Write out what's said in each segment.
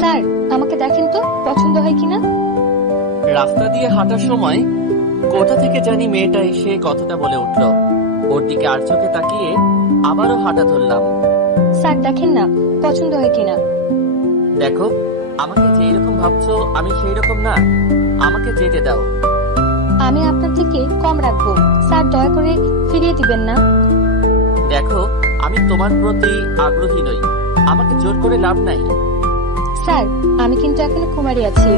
Sir, আমাকে দেখেন তো পছন্দ হয় কিনা। রাস্তা দিয়ে হাঁটার সময় কোথা থেকে জানি মেয়েটা এসে কথাটা বলে উঠল। ওর দিকে আর চোখে তাকিয়ে আবারও হাঁটা ধরলাম। স্যার দেখেন না পছন্দ হয় কিনা। দেখো, আমাকে যেই রকম ভাবছো আমি সেই রকম না, আমাকে যেতে দাও। আমি আপনার থেকে কম রাখবো স্যার, দয়া করে ফিরিয়ে দিবেন না। দেখো, আমি তোমার প্রতি আগ্রহী নই, আমাকে জোর করে লাভ নাই। স্যার, আমি কিন্তু এখনো কুমারী আছি,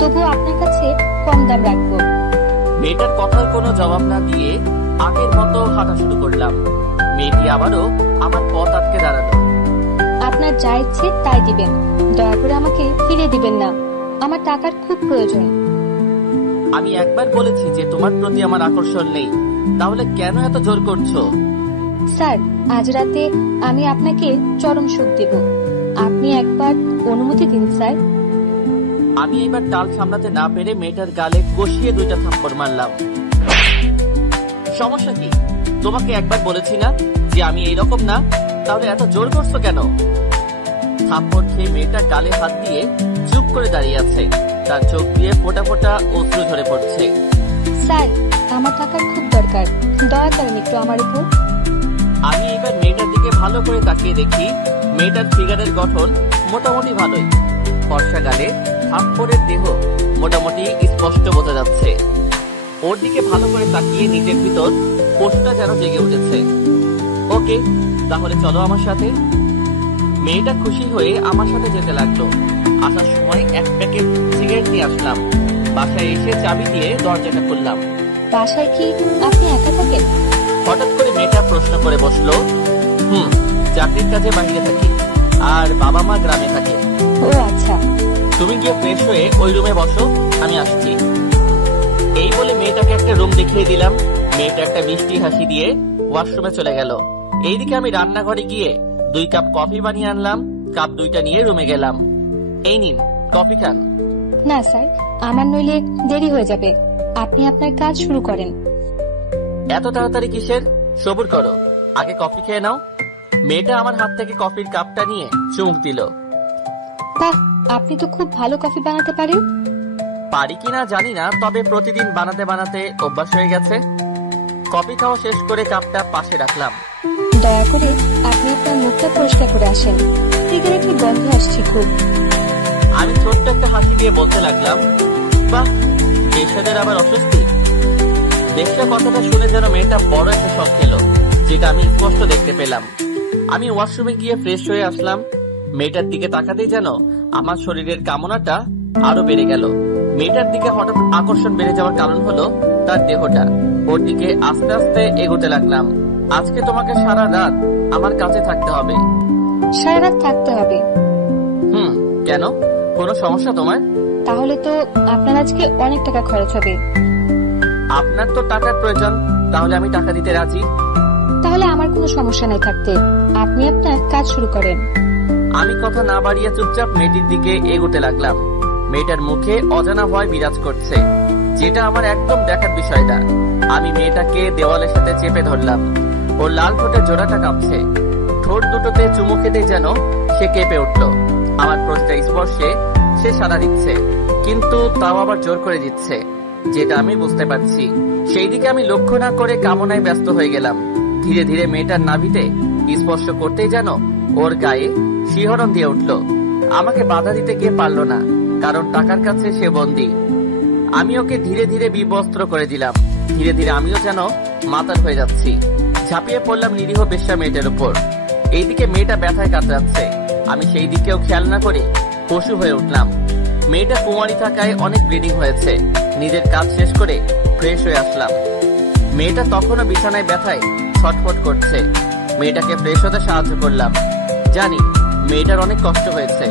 তবুও আপনার কাছে কম দাম রাখবো। মেয়েটার কথার কোনো জবাব না দিয়ে আগের মতো হাঁটা শুরু করলাম। মেয়েটি আবারও আমার পথ আটকে দাঁড়ালো। আপনার যা ইচ্ছে তাই দিবেন, দয়া করে আমাকে ফিরিয়ে দিবেন না, আমার টাকার খুব প্রয়োজন। আমি একবার বলেছি যে তোমার প্রতি আমার আকর্ষণ নেই, তাহলে কেন এত জোর করছো? স্যার, আজ রাতে আমি আপনাকে চরম সুখ দেব, আপনি একবার অনুমতি দিন স্যার। আমি এবার টাল সামলাতে না পেরে মেয়েটার গালে কষিয়ে 2টা থাপ্পড় মারলাম। সমস্যা কি? তোমাকে একবার বলেছি না যে আমি এইরকম না, তাহলে এত জোর করছো কেন? থাপ্পড় খেয়ে মেয়েটা গালে হাত দিয়ে চুপ করে দাঁড়িয়ে আছে, তার চোখ দিয়ে ফোঁটা ফোঁটা অশ্রু ঝরে পড়ছে। স্যার, আমার টাকার খুব দরকার, দয়া করেন একটু আমার উপর। আমি এবার মেয়েটার দিকে ভালো করে তাকিয়ে দেখি মেয়েটার ফিগারের গঠন মোটামুটি ভালোই, ফর্সা গালে থাপ্পড়ের দেহ মোটামুটি স্পষ্ট বোঝা যাচ্ছে। ওর দিকে ভালো করে তাকিয়ে নিজের ভিতর পশুটা যেন জেগে উঠেছে। ওকে, তাহলে চলো আমার সাথে। মেয়েটা খুশি হয়ে আমার সাথে যেতে লাগলো। আসার সময় 1 প্যাকেট সিগারেট নিয়ে আসলাম। বাসায় এসে চাবি দিয়ে দরজাটা খুললাম। বাসায় কি আপনি একা থাকেন? হঠাৎ করে মেয়েটা প্রশ্ন করে বসলো। চাকরির কাজে বাইরে থাকি, আর বাবা মা গ্রামে থাকে। ও আচ্ছা। তুমি গিয়ে ফ্রেশ হয়ে ওই রুমে বসো, আমি আসছি। এই বলে মেয়েটাকে একটা রুম দেখিয়ে দিলাম। মেয়েটা একটা মিষ্টি হাসি দিয়ে ওয়াশরুমে চলে গেল। এইদিকে আমি রান্নাঘরে গিয়ে 2 কাপ কফি বানিয়ে আনলাম। কাপ 2টা নিয়ে রুমে গেলাম। এই নিন, কফি খান। না স্যার, আমার নইলে দেরি হয়ে যাবে, আপনি আপনার কাজ শুরু করেন। এত তাড়াতাড়ি কিসের? সবুর করো, আগে কফি খেয়ে নাও। মেয়েটা আমার হাত থেকে কফির কাপটা নিয়ে চুমুক দিল। বাহ, আপনি তো খুব ভালো কফি বানাতে পারেন। পারি কিনা জানি না, তবে প্রতিদিন বানাতে বানাতে অভ্যাস হয়ে গেছে। কফি খাওয়া শেষ করে কাপটা পাশে রাখলাম। দয়া করে আপনি আপনার মুখটা পরিষ্কার করে আসেন, সিগারেটের গন্ধ আসছে খুব। আমি ছোট্ট একটা হাসি দিয়ে বলতে লাগলাম, বাহ, বেশ্যাদের আবার অস্বস্তি। বেশ্যা কথাটা শুনে যেন মেয়েটা বড় একটা শখ খেলো, যেটা আমি স্পষ্ট দেখতে পেলাম। আমি ওয়াশরুমে গিয়ে ফ্রেশ হয়ে আসলাম। মেয়েটার দিকে তাকাতেই যেন আমার শরীরের কামনাটা আরো বেড়ে গেল। মেয়েটার দিকে হঠাৎ আকর্ষণ বেড়ে যাওয়ার কারণ হলো তার দেহটা। ওর দিকে আস্তে আস্তে এগোতে লাগলাম। আজকে তোমাকে সারা রাত আমার কাছে থাকতে হবে। সারা রাত থাকতে হবে? কেন, কোনো সমস্যা তোমার? তাহলে তো আপনার আজকে অনেক টাকা খরচ হবে। আপনার তো টাকার প্রয়োজন, তাহলে আমি টাকা দিতে রাজি। তাহলে আমার কোনো সমস্যা নাই থাকতে, আপনি আপনার কাজ শুরু করেন। আমি কথা না বাড়িয়ে চুপচাপ মেয়েটির দিকে এগোতে লাগলাম। মেয়েটার মুখে অজানা ভয় বিরাজ করছে, যেটা আমার একদম দেখার বিষয় না। আমি মেয়েটাকে দেওয়ালের সাথে চেপে ধরলাম। ওর লাল ঠোঁটের জোড়াটা কাঁপছে, ঠোঁট দুটোতে চুমু খেতে যেন সে কেঁপে উঠল। আমার প্রতিটা স্পর্শে সে সাড়া দিচ্ছে, কিন্তু তাও আবার জোর করে দিচ্ছে, যেটা আমি বুঝতে পারছি। সেই দিকে আমি লক্ষ্য না করে কামনায় ব্যস্ত হয়ে গেলাম। ধীরে ধীরে মেয়েটার নাভিতে স্পর্শ করতেই যেন ওর গায়ে শিহরণ দিয়ে উঠল। আমাকে বাধা দিতে গিয়ে পারল না, কারণ টাকার কাছে সে বন্দী। আমি ওকে ধীরে ধীরে বিবস্ত্র করে দিলাম। ধীরে ধীরে আমিও যেন মাতাল হয়ে যাচ্ছি। ঝাঁপিয়ে পড়লাম নিরীহ বেশ্যা মেয়েটার উপর। এইদিকে মেয়েটা ব্যথায় কাতরাচ্ছে, আমি সেই দিকেও খেয়াল না করে পশু হয়ে উঠলাম। মেয়েটা কুমারী থাকায় অনেক ব্লিডিং হয়েছে। নিজের কাজ শেষ করে ফ্রেশ হয়ে আসলাম। মেয়েটা তখনও বিছানায় ব্যথায় ছটফট করছে। মেয়েটাকে ফ্রেশ হতে সাহায্য করলাম। জানি মেয়েটার অনেক কষ্ট হয়েছে।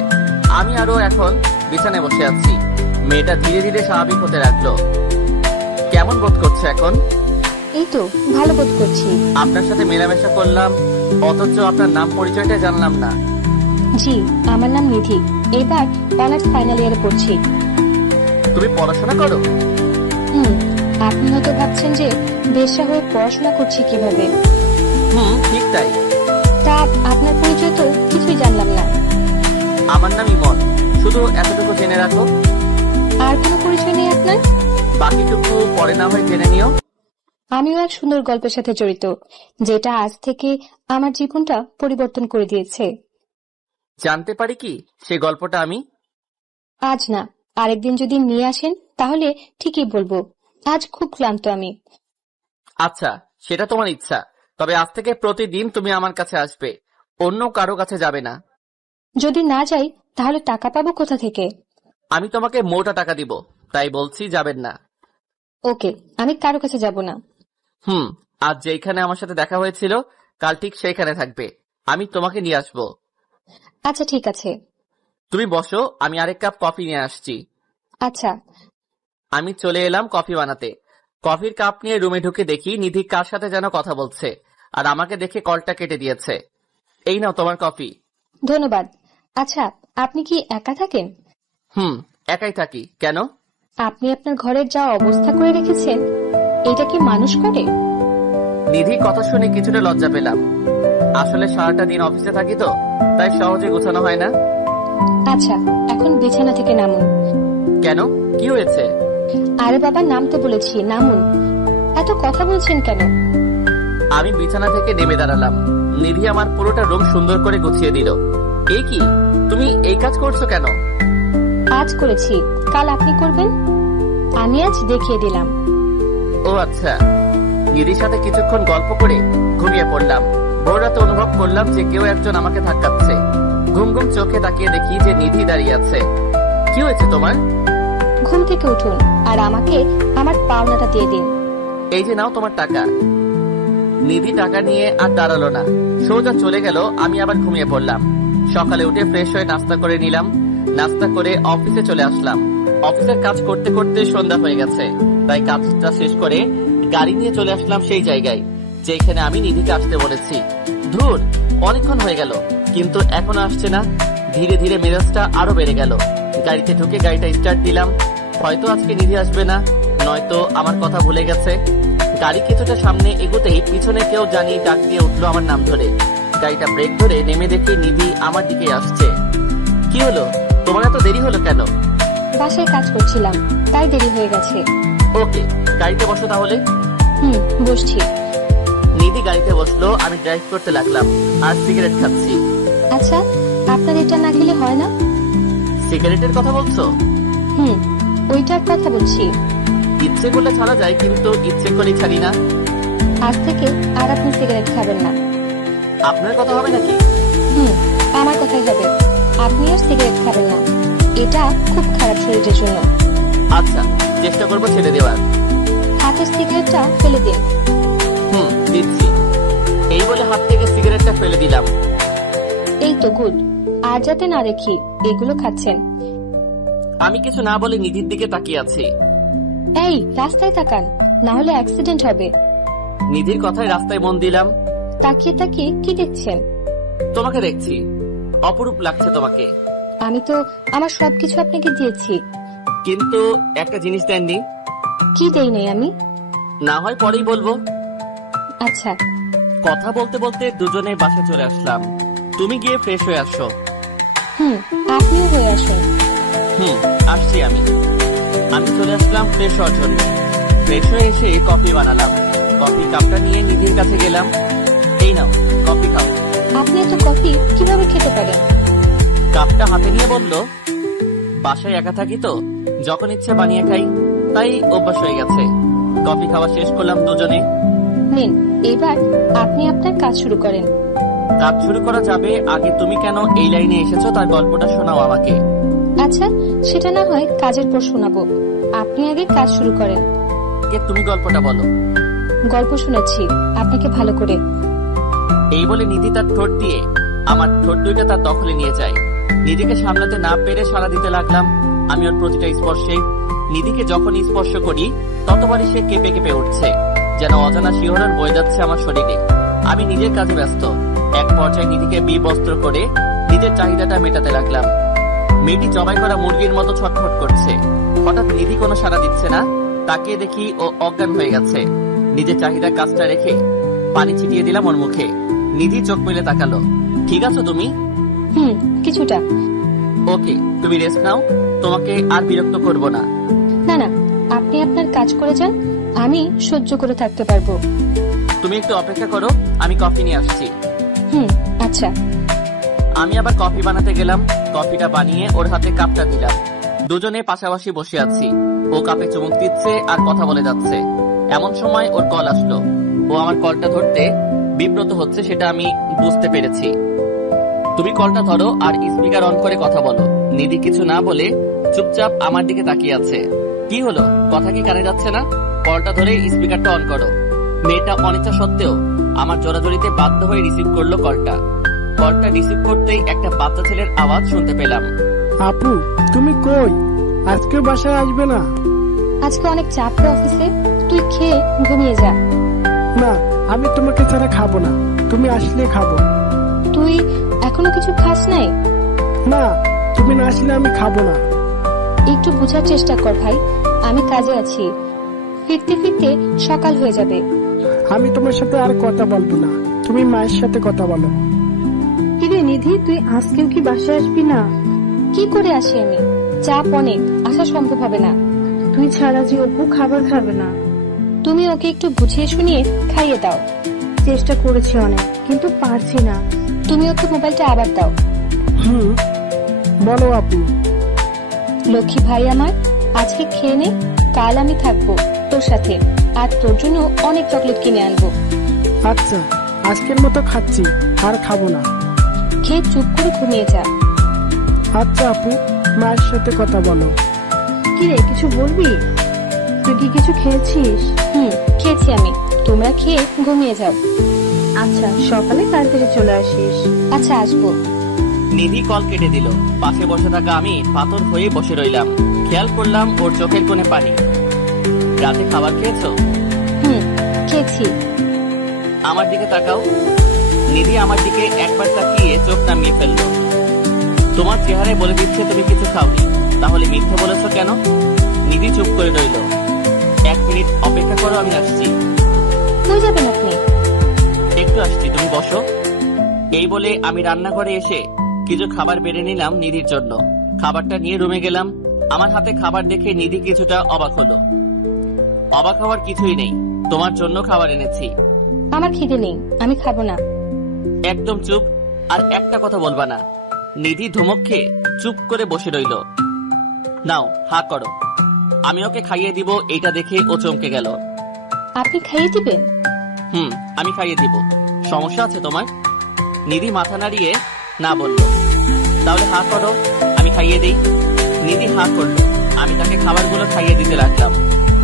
আমি আরো এখন বিছানায় বসে আছি। মেয়েটা ধীরে ধীরে স্বাভাবিক হতে লাগলো। কেমন বোধ করছে এখন? এই তো ভালো বোধ করছি। আপনার সাথে মেলামেশা করলাম, অথচ আপনার নাম পরিচয়টা জানলাম না। জি, আমার নাম নিধি, এবার অনার্স ফাইনাল ইয়ারে পড়ছি। তুমি পড়াশোনা করো? আপনি হয়তো ভাবছেন যে বেশ্যা হয়ে পড়াশোনা করছি কিভাবে। ঠিক তাই। তা আপনার পরিচয় তো কিছুই জানলাম না। আমার নাম ইমন, শুধু এতটুকু জেনে রাখো। আর কোনো পরিচয় নেই আপনার? বাকিটুকু পরে না হয় জেনে নিও। আমিও এক সুন্দর গল্পের সাথে জড়িত, যেটা আজ থেকে আমার জীবনটা পরিবর্তন করে দিয়েছে। জানতে পারি কি সে গল্পটা? আমি আজ না, আরেকদিন যদি নিয়ে আসেন তাহলে ঠিকই বলবো। আজ খুব ক্লান্ত আমি। আচ্ছা, সেটা তোমার ইচ্ছা। তবে আজ থেকে প্রতিদিন তুমি আমার কাছে আসবে, অন্য কারো কাছে যাবে না। যদি না যাই তাহলে টাকা পাবো কোথা থেকে? আমি তোমাকে মোটা টাকা দিব, তাই বলছি যাবেন না। ওকে, আমি কারো কাছে যাব না। আজ যেখানে আমার সাথে দেখা হয়েছিল কাল ঠিক সেইখানে থাকবে। আমি তোমাকে নিয়ে আসবো। আচ্ছা ঠিক আছে। তুমি বসো, আমি আরেক কাপ কফি নিয়ে আসছি। আচ্ছা। আমি চলে এলাম কফি বানাতে। কফির কাপ নিয়ে রুমে ঢুকে দেখি নিধি কার সাথে যেন কথা বলছে, আর আমাকে দেখে কলটা কেটে দিয়েছে। এই নাও তোমার কফি। ধন্যবাদ। আচ্ছা, আপনি কি একা থাকেন? একাই থাকি। কেন? আপনি আপনার ঘরের যা অবস্থা করে রেখেছেন, এটা কি মানুষ করে? নিধি কথা শুনে কিছুটা লজ্জা পেলাম। আসলে সারাটা দিন অফিসে থাকি তো, তাই সহজে গোছানো হয় না। আচ্ছা, এখন বিছানা থেকে নামুন। কেন, কি হয়েছে? আরে বাবা, নামতে বলেছি, নামুন। এত কথা বলছেন কেন? আমি বিছানা থেকে নেমে দাঁড়ালাম। নিধি আমার পুরোটা রুম সুন্দর করে গুছিয়ে দিল। এই কি, তুমি এই কাজ করছো কেন? আজ করেছি, কাল আপনি করবেন। আমি আজ দেখিয়ে দিলাম। ও আচ্ছা। নিধির সাথে কিছুক্ষণ গল্প করে ঘুমিয়ে পড়লাম। ভোর রাতে অনুভব করলাম যে কেউ একজন আমাকে ধাক্কাচ্ছে। ঘুম ঘুম চোখে তাকিয়ে দেখি যে নিধি দাঁড়িয়ে আছে। কি হয়েছে তোমার? ঘুম থেকে উঠুন আর আমাকে আমার পাওনাটা দিয়ে দিন। এই যে নাও তোমার টাকা। নিধি টাকা নিয়ে আর দাঁড়ালো না, সোজা চলে গেল। আমি আবার ঘুমিয়ে পড়লাম। সকালে উঠে ফ্রেশ হয়ে নাস্তা করে নিলাম। নাস্তা করে অফিসে চলে আসলাম। অফিসের কাজ করতে করতে সন্ধ্যা হয়ে গেছে, তাই কাজটা শেষ করে গাড়ি নিয়ে চলে আসলাম সেই জায়গায় যেখানে আমি নিধিকে আসতে বলেছি। ধুর, অনেকক্ষণ হয়ে গেল কিন্তু এখনো আসছে না। ধীরে ধীরে মেজাজটা আরো বেড়ে গেল। গাড়িতে ঢুকে গাড়িটা স্টার্ট দিলাম। হয়তো আজকে নিধি আসবে না, নয়তো আমার কথা ভুলে গেছে। গাড়ি কিছুটা সামনে এগোতেই পিছনে কেউ জানি ডাক দিয়ে উঠলো আমার নাম ধরে। গাড়িটা ব্রেক ধরে নেমে দেখি নিধি আমার দিকে আসছে। কি হলো, তোমার এত দেরি হলো কেন? বাসায় কাজ করছিলাম, তাই দেরি হয়ে গেছে। ওকে, গাড়িতে বসো তাহলে। বসছি। নিধি গাড়িতে বসলো, আমি ড্রাইভ করতে লাগলাম আর সিগারেট খাচ্ছি। আচ্ছা, আপনার এটা না খেলে হয় না? সিগারেটের কথা বলছো? ওইটার কথা বলছি। ইচ্ছে করলে ছাড়া যায়, কিন্তু ইচ্ছে করে ছাড়ি না। আজ থেকে আর আপনি সিগারেট খাবেন না। আপনার কথা হবে নাকি? আমার কথাই হবে। আপনি আর সিগারেট খাবেন না, এটা খুব খারাপ শরীরের জন্য। আচ্ছা, চেষ্টা করবো ছেড়ে দেওয়ার। হাতের সিগারেটটা ফেলে দিন। দিচ্ছি। এই বলে হাত থেকে সিগারেটটা ফেলে দিলাম। এই তো গুড। আর যাতে না দেখি এগুলো খাচ্ছেন। আমি কিছু না বলে নিধির দিকে তাকিয়ে আছি। এই, রাস্তায় তাকান, না হলে অ্যাক্সিডেন্ট হবে। নিধির কথায় রাস্তায় মন দিলাম। তাকিয়ে তাকিয়ে কি দেখছেন? তোমাকে দেখছি, অপরূপ লাগছে তোমাকে। আমি তো আমার সবকিছু আপনাকে দিয়েছি। কিন্তু একটা জিনিস দেননি। কি দেই নাই আমি? না হয় পরেই বলবো। আচ্ছা। কথা বলতে বলতে দুজনে বাসায় চলে আসলাম। তুমি গিয়ে ফ্রেশ হয়ে আসো। আপনিও হয়ে আসুন। আসছি আমি। আমি চলে আসলাম ফ্রেশ হওয়ার জন্য। ফ্রেশ হয়ে এসে কফি বানালাম। কফি কাপটা নিয়ে নিধির কাছে গেলাম। এই নাও, কফি খাও। আপনি এত কফি কিভাবে খেতে পারেন? কাপটা হাতে নিয়ে বলল, বাসায় একা থাকি তো, যখন ইচ্ছে বানিয়ে খাই, তাই অভ্যাস হয়ে গেছে। কফি খাওয়া শেষ করলাম দুজনে। নিন, এবার আপনি আপনার কাজ শুরু করেন। কাজ শুরু করা যাবে, আগে তুমি কেন এই লাইনে এসেছো তার গল্পটা শোনাও আমাকে। আচ্ছা, সেটা না হয় কাজের পর শোনাবো। আপনি আগে কাজ শুরু করেন। তুমি গল্পটা বলো। গল্প শোনাচ্ছি আপনাকে ভালো করে। এই বলে নিধি তার ঠোঁট দিয়ে আমার ঠোঁট দুইটা তার দখলে নিয়ে যায়। নিধিকে সামলাতে না পেরে সাড়া দিতে লাগলাম আমি ওর প্রতিটা স্পর্শে। নিধিকে যখনই স্পর্শ করি ততবারই সে কেঁপে কেঁপে উঠছে, যেন অজানা শিহরণ বয়ে যাচ্ছে আমার শরীরে। আমি নিজের কাজে ব্যস্ত। এক পর্যায়ে নিধিকে বিবস্ত্র করে নিজের চাহিদাটা মেটাতে লাগলাম। মেয়েটি জবাই করা মুরগির মতো ছটফট করছে। হঠাৎ নিধি কোনো সাড়া দিচ্ছে না। তাকিয়ে দেখি ও অজ্ঞান হয়ে গেছে। নিজের চাহিদার কাজটা রেখে পানি ছিটিয়ে দিলাম ওর মুখে। নিধি চোখ মেলে তাকালো। ঠিক আছো তুমি? কিছুটা। ওকে, তুমি রেস্ট নাও, তোমাকে আর বিরক্ত করব না। না না, আপনি আপনার কাজ করে যান, আমি সহ্য করে থাকতে পারবো। তুমি একটু অপেক্ষা করো, আমি কফি নিয়ে আসছি। আচ্ছা। আমি আবার কফি বানাতে গেলাম। কফিটা বানিয়ে ওর হাতে কাপটা দিলাম। দুজনে পাশাপাশি বসে আছি। ও কাপে চুমুক দিচ্ছে আর কথা বলে যাচ্ছে। এমন সময় ওর কল আসলো। ও আমার কলটা ধরতে বিব্রত হচ্ছে, সেটা আমি বুঝতে পেরেছি। তুমি কলটা ধরো আর স্পিকার অন করে কথা বলো। নিধি কিছু না বলে চুপচাপ আমার দিকে তাকিয়ে আছে। কি হলো, কথা কি কানে যাচ্ছে না? কলটা ধরে স্পিকারটা অন করো। মেয়েটা অনিচ্ছা সত্ত্বেও আমার জোরাজোরিতে বাধ্য হয়ে রিসিভ করলো কলটা। কলটা রিসিভ করতেই একটা বাচ্চা ছেলের আওয়াজ শুনতে পেলাম। আপু, তুমি কই? আজকে বাসায় আসবে না? আজকে অনেক চাপ রে অফিসে, তুই খেয়ে ঘুমিয়ে যা। না, আমি তোমাকে ছাড়া খাবো না, তুমি আসলে খাবো। তুই এখনো কিছু খাস নাই? না, তুমি না আসলে আমি খাবো না। একটু বোঝার চেষ্টা কর ভাই, আমি কাজে আছি, ফিরতে ফিরতে সকাল হয়ে যাবে। আমি তোমার সাথে আর কথা বলবো না, তুমি মায়ের সাথে কথা বলো। কিরে নিধি, তুই আজকেও কি বাসায় আসবি না? কি করে আসি আমি? চাপ অনেক, আসা সম্ভব হবে না। তুই ছাড়া যে অপু খাবার খাবে না। তুমি ওকে একটু বুঝিয়ে শুনিয়ে খাইয়ে দাও। চেষ্টা করেছি অনেক, কিন্তু পারছি না। তুমি ওকে মোবাইলটা আবার দাও। বলো আপু। লক্ষ্মী ভাই আমার, আজকে খেয়ে নে, কাল আমি থাকবো তোর সাথে, আর তোর জন্য অনেক চকলেট কিনে আনবো। আচ্ছা, আজকের মতো খাচ্ছি, আর খাবো না। খেয়ে চুপ করে ঘুমিয়ে যা। আচ্ছা আপু, মায়ের সাথে কথা বলো। কিরে, কিছু বলবি? তুই কি কিছু খেয়েছিস? খেয়েছি আমি, তোমরা খেয়ে ঘুমিয়ে যাও। আচ্ছা, সকালে তাড়াতাড়ি চলে আসিস। আচ্ছা, আসবো। নিধি কল কেটে দিল। পাশে বসে থাকা আমি পাথর হয়ে বসে রইলাম। খেয়াল করলাম ওর চোখের কোণে পানি। রাতে খাবার খেয়েছো? খেয়েছি। আমার দিকে তাকাও। নিধি আমার দিকে একবার তাকিয়ে চোখ নামিয়ে ফেললো। তোমার চেহারায় বলে দিচ্ছে তুমি কিছু খাওনি, তাহলে মিথ্যে বলেছো কেন? নিধি চুপ করে রইল। 1 মিনিট অপেক্ষা করো, আমি আসছি। কই যাবেন আপনি? একটু আসছি, তুমি বসো। এই বলে আমি রান্নাঘরে এসে কিছু খাবার বেড়ে নিলাম নিধির জন্য। খাবারটা নিয়ে রুমে গেলাম। আমার হাতে খাবার দেখে নিধি কিছুটা অবাক হলো। অবাক হওয়ার কিছুই নেই, তোমার জন্য খাবার এনেছি। আমার খিদে নেই, আমি খাবো না। একদম চুপ, আর একটা কথা বলবা না। নিধি ধমক খেয়ে চুপ করে বসে রইল। নাও, হা করো, আমি ওকে খাইয়ে দিব। এটা দেখে ও চমকে গেল। আপনি খাইয়ে দিবেন? আমি খাইয়ে দিব। সমস্যা আছে তোমার? নিধি মাথা নাড়িয়ে না বলল। তাহলে হা করো, আমি খাইয়ে দিই। নিধি হা করলো। আমি তাকে খাবারগুলো খাইয়ে দিতে লাগলাম।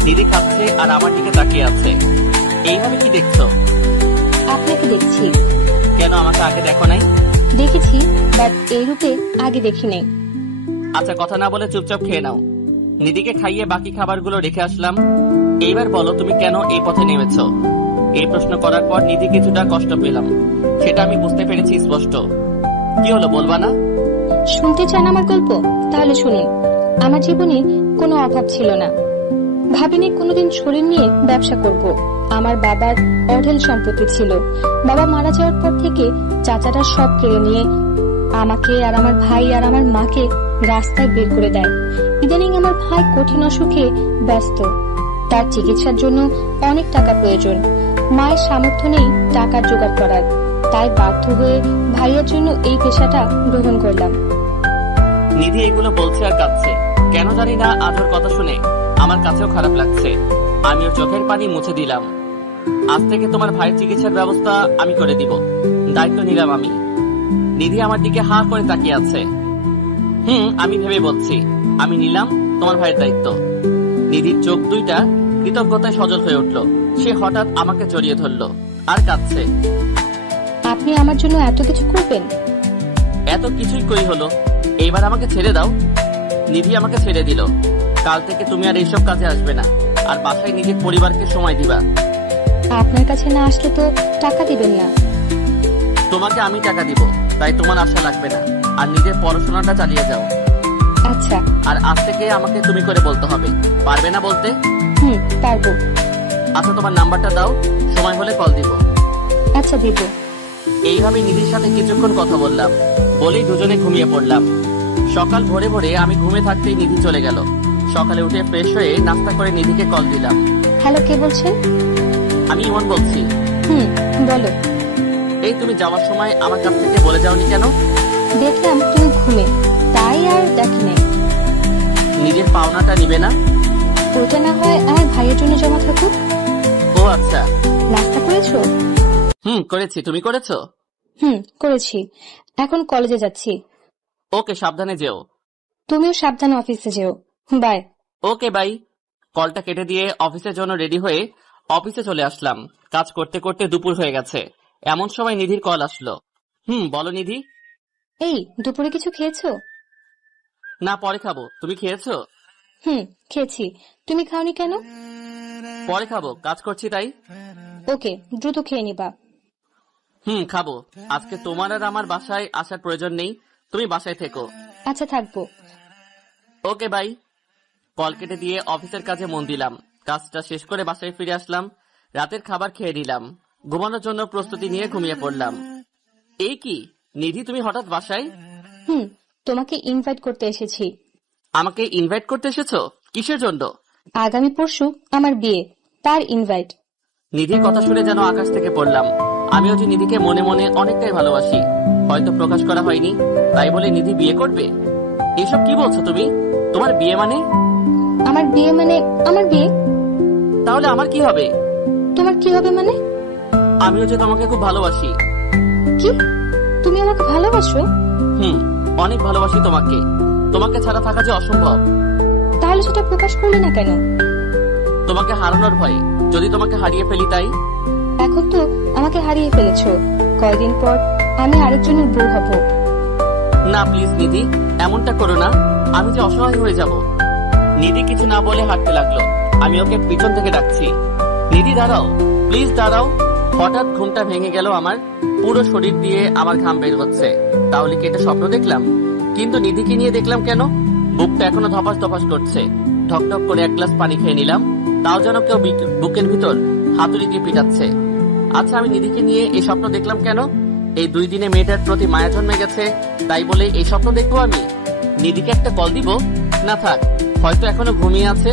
নিধি খাচ্ছে আর আমার দিকে তাকিয়ে আছে। এইভাবে কি দেখছো? আপনাকে দেখছি। কেন আমাকে আগে দেখো নাই? দেখেছি, বাট এই রূপে আগে দেখি নাই। আচ্ছা, কথা না বলে চুপচাপ খেয়ে নাও। নিধিকে খাইয়ে বাকি খাবারগুলো রেখে আসলাম। এইবার বলো, তুমি কেন এই পথে নেমেছো? এই প্রশ্ন করার পর নিধি কিছুটা কষ্ট পেলাম, সেটা আমি বুঝতে পেরেছি স্পষ্ট। কি হলো, বলবা না? শুনতে চান আমার গল্প? তাহলে শুনুন। আমার জীবনে কোনো অভাব ছিল না, ভাবিনি কোনোদিন শরীর নিয়ে ব্যবসা করব। আমার বাবার অঢেল সম্পত্তি ছিল। বাবা মারা যাওয়ার পর থেকে চাচারা সব কেড়ে নিয়ে আমাকে আর আমার ভাই আর আমার মাকে রাস্তায় বের করে দেয়। ইদানিং আমার ভাই কঠিন অসুখে ব্যস্ত, তার চিকিৎসার জন্য অনেক টাকা প্রয়োজন। মায়ের সামর্থ্য নেই টাকার জোগাড় করার, তাই বাধ্য হয়ে ভাইয়ের জন্য এই পেশাটা গ্রহণ করলাম। নিধি এগুলো বলছে আর কাঁদছে। কেন জানি না, আজর কথা শুনে আমার কাছেও খারাপ লাগছে। আমিও চোখের পানি মুছে দিলাম। আজ থেকে তোমার ভাইয়ের চিকিৎসার ব্যবস্থা আমি করে দিব, দায়িত্ব নিলাম আমি। নিধি আমার দিকে হা করে তাকিয়ে আছে। আমি ভেবে বলছি, আমি নিলাম তোমার ভাইয়ের দায়িত্ব। নিধির চোখ দুইটা কৃতজ্ঞতায় সজল হয়ে উঠল। সে হঠাৎ আমাকে জড়িয়ে ধরলো আর কাঁদছে। আপনি আমার জন্য এত কিছু করবেন? এত কিছুই কই হলো, এইবার আমাকে ছেড়ে দাও। নিধি আমাকে ছেড়ে দিল। কাল থেকে তুমি আর এইসব কাজে আসবে না, আর বাসায় নিজের পরিবারকে সময় দিবা। আপনার কাছে না আসলে তো টাকা দিবেন না। তোমাকে আমি টাকা দিব, তাই তোমার আশা লাগবে না। আর নিজের পড়াশোনাটা চালিয়ে যাও। আচ্ছা। আর আজ থেকে আমাকে তুমি করে বলতে হবে, পারবে না বলতে? পারবো। আচ্ছা, তোমার নাম্বারটা দাও, সময় হলে কল দিব। আচ্ছা, দিব। এইভাবে নিধির সাথে কিছুক্ষণ কথা বললাম, বলেই দুজনে ঘুমিয়ে পড়লাম। সকাল ভোরে ভোরে আমি ঘুমে থাকতেই নিধি চলে গেল। সকালে উঠে ফ্রেশ হয়ে নাস্তা করে নিধিকে কল দিলাম। হ্যালো, কে বলছেন? আমি ইমন বলছি। বলো। এই তুমি যাওয়ার সময় আমার কাছ থেকে বলে যাওনি কেন? দেখলাম তুমি ঘুমে, তাই আর দেখি নাই। নিজের পাওনাটা নিবে না? ওটা না হয় আমার ভাইয়ের জন্য জমা থাকুক। ও আচ্ছা। নাস্তা করেছো? করেছি। তুমি করেছো? করেছি। এখন কলেজে যাচ্ছি। ওকে, সাবধানে যেও। তুমিও সাবধানে অফিসে যেও। বাই। Okay bye. কলটা কেটে দিয়ে অফিসের জন্য রেডি হয়ে অফিসে চলে আসলাম। কাজ করতে করতে দুপুর হয়ে গেছে। এমন সময় নিধির কল আসলো। বলো নিধি। এই, দুপুরে কিছু খেয়েছো? না, পরে খাবো। তুমি খেয়েছো? খেয়েছি। তুমি খাওনি কেন? পরে খাবো, কাজ করছি তাই। ওকে, দ্রুত খেয়ে নিবা। খাবো। আজকে তোমার আর আমার বাসায় আসার প্রয়োজন নেই, তুমি বাসায় থেকো। আচ্ছা, থাকবো। Okay bye. কল কেটে দিয়ে অফিসের কাজে মন দিলাম। কাজটা শেষ করে বাসায় ফিরে আসলাম। রাতের খাবার খেয়ে নিলাম। ঘুমানোর জন্য প্রস্তুতি নিয়ে ঘুমিয়ে পড়লাম। এই কি নিধি, তুমি হঠাৎ বাসায়? তোমাকে ইনভাইট করতে এসেছি। আমাকে ইনভাইট করতে এসেছো? কিসের জন্য? আগামী পরশু আমার বিয়ে, তার ইনভাইট। নিধির কথা শুনে যেন আকাশ থেকে পড়লাম। আমিও যে নিধিকে মনে মনে অনেকটাই ভালোবাসি, হয়তো প্রকাশ করা হয়নি, তাই বলে নিধি বিয়ে করবে? এসব কি বলছো তুমি? তোমার বিয়ে মানে? আমার বিয়ে মানে আমার বিয়ে। তাহলে আমার কি হবে? তোমার কি হবে মানে? আমিও যে তোমাকে খুব ভালোবাসি। কি? তুমি আমাকে ভালোবাসো? অনেক ভালোবাসি তোমাকে। তোমাকে ছাড়া থাকা যে অসম্ভব। তাহলে সেটা প্রকাশ করলে না কেন? তোমাকে হারানোর ভয়ে, যদি তোমাকে হারিয়ে ফেলি তাই। এখন তো আমাকে হারিয়ে ফেলেছো, কয়দিন পর আমি আরেকজনের বউ হব। না প্লিজ নিধি, এমনটা করো না। আমি যে অসহায় হয়ে যাব। নিধি কিছু না বলে হাঁটতে লাগলো। আমি ওকে পিছন থেকে ডাকছি, নিধি দাঁড়াও, প্লিজ দাঁড়াও। হঠাৎ ঘুমটা ভেঙে গেল আমার। পুরো শরীর দিয়ে আমার ঘাম বের হচ্ছে। তাহলে কি এটা স্বপ্ন দেখলাম? কিন্তু নিধিকে নিয়ে দেখলাম কেন? বুকটা এখনো ধপাস ধপাস করছে। ঢকঢক করে এক গ্লাস পানি খেয়ে নিলাম। তাও যেন কেউ বুকের ভিতর হাতুড়ি দিয়ে পিটাচ্ছে। আচ্ছা, আমি নিধিকে নিয়ে এই স্বপ্ন দেখলাম কেন? এই 2 দিনে মেয়েটার প্রতি মায়া জন্মে গেছে, তাই বলে এই স্বপ্ন দেখবো আমি? নিধিকে একটা কল দিব? না থাক, হয়তো এখনো ঘুমিয়ে আছে,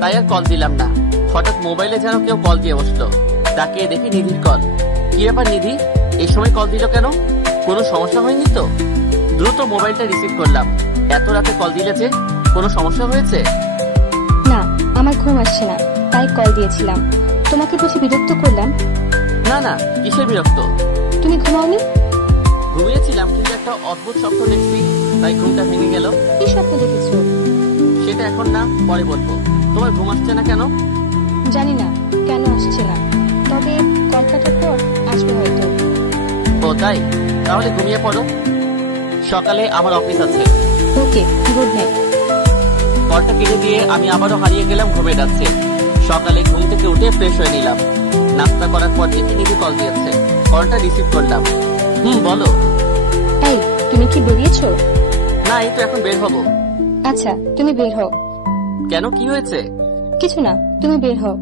তাই আর কল দিলাম না। হঠাৎ মোবাইলে যেন কেউ কল দিয়ে বসলো। তাকিয়ে দেখি নিধির কল। কি ব্যাপার নিধি, এই সময় কল দিল কেন? কোনো সমস্যা হয়নি তো? দ্রুত মোবাইলটা রিসিভ করলাম। এত রাতে কল দিলে যে, কোনো সমস্যা হয়েছে? না, আমার ঘুম আসছে না, তাই কল দিয়েছিলাম। তোমাকে বুঝি বিরক্ত করলাম? না না, কিসের বিরক্ত? তুমি ঘুমাওনি? ঘুমিয়েছিলাম, কিন্তু একটা অদ্ভুত স্বপ্ন দেখছি, তাই ঘুমটা ভেঙে গেল। কি স্বপ্ন দেখেছো? সেটা এখন না, পরে বলবো। তোমার ঘুম আসছে না কেন? জানি না কেন আসছে না, তবে কল কাটার পর আসবে হয়তো। ও তাই? তাহলে ঘুমিয়ে পড়ো। সকালে আমার অফিস আছে। ওকে, গুড নাইট। কলটা কেটে দিয়ে আমি আবারও হারিয়ে গেলাম ঘুমে যাচ্ছে। সকালে ঘুম থেকে উঠে ফ্রেশ হয়ে নিলাম। নাস্তা করার পর দেখি নিধি কল দিয়েছে। কলটা রিসিভ করলাম। বলো। এই, তুমি কি বেরিয়েছো? না, এই তো এখন বের হবো। আচ্ছা, তুমি বের হও। কেন, কি হয়েছে? কিছু না, তুমি বের হও।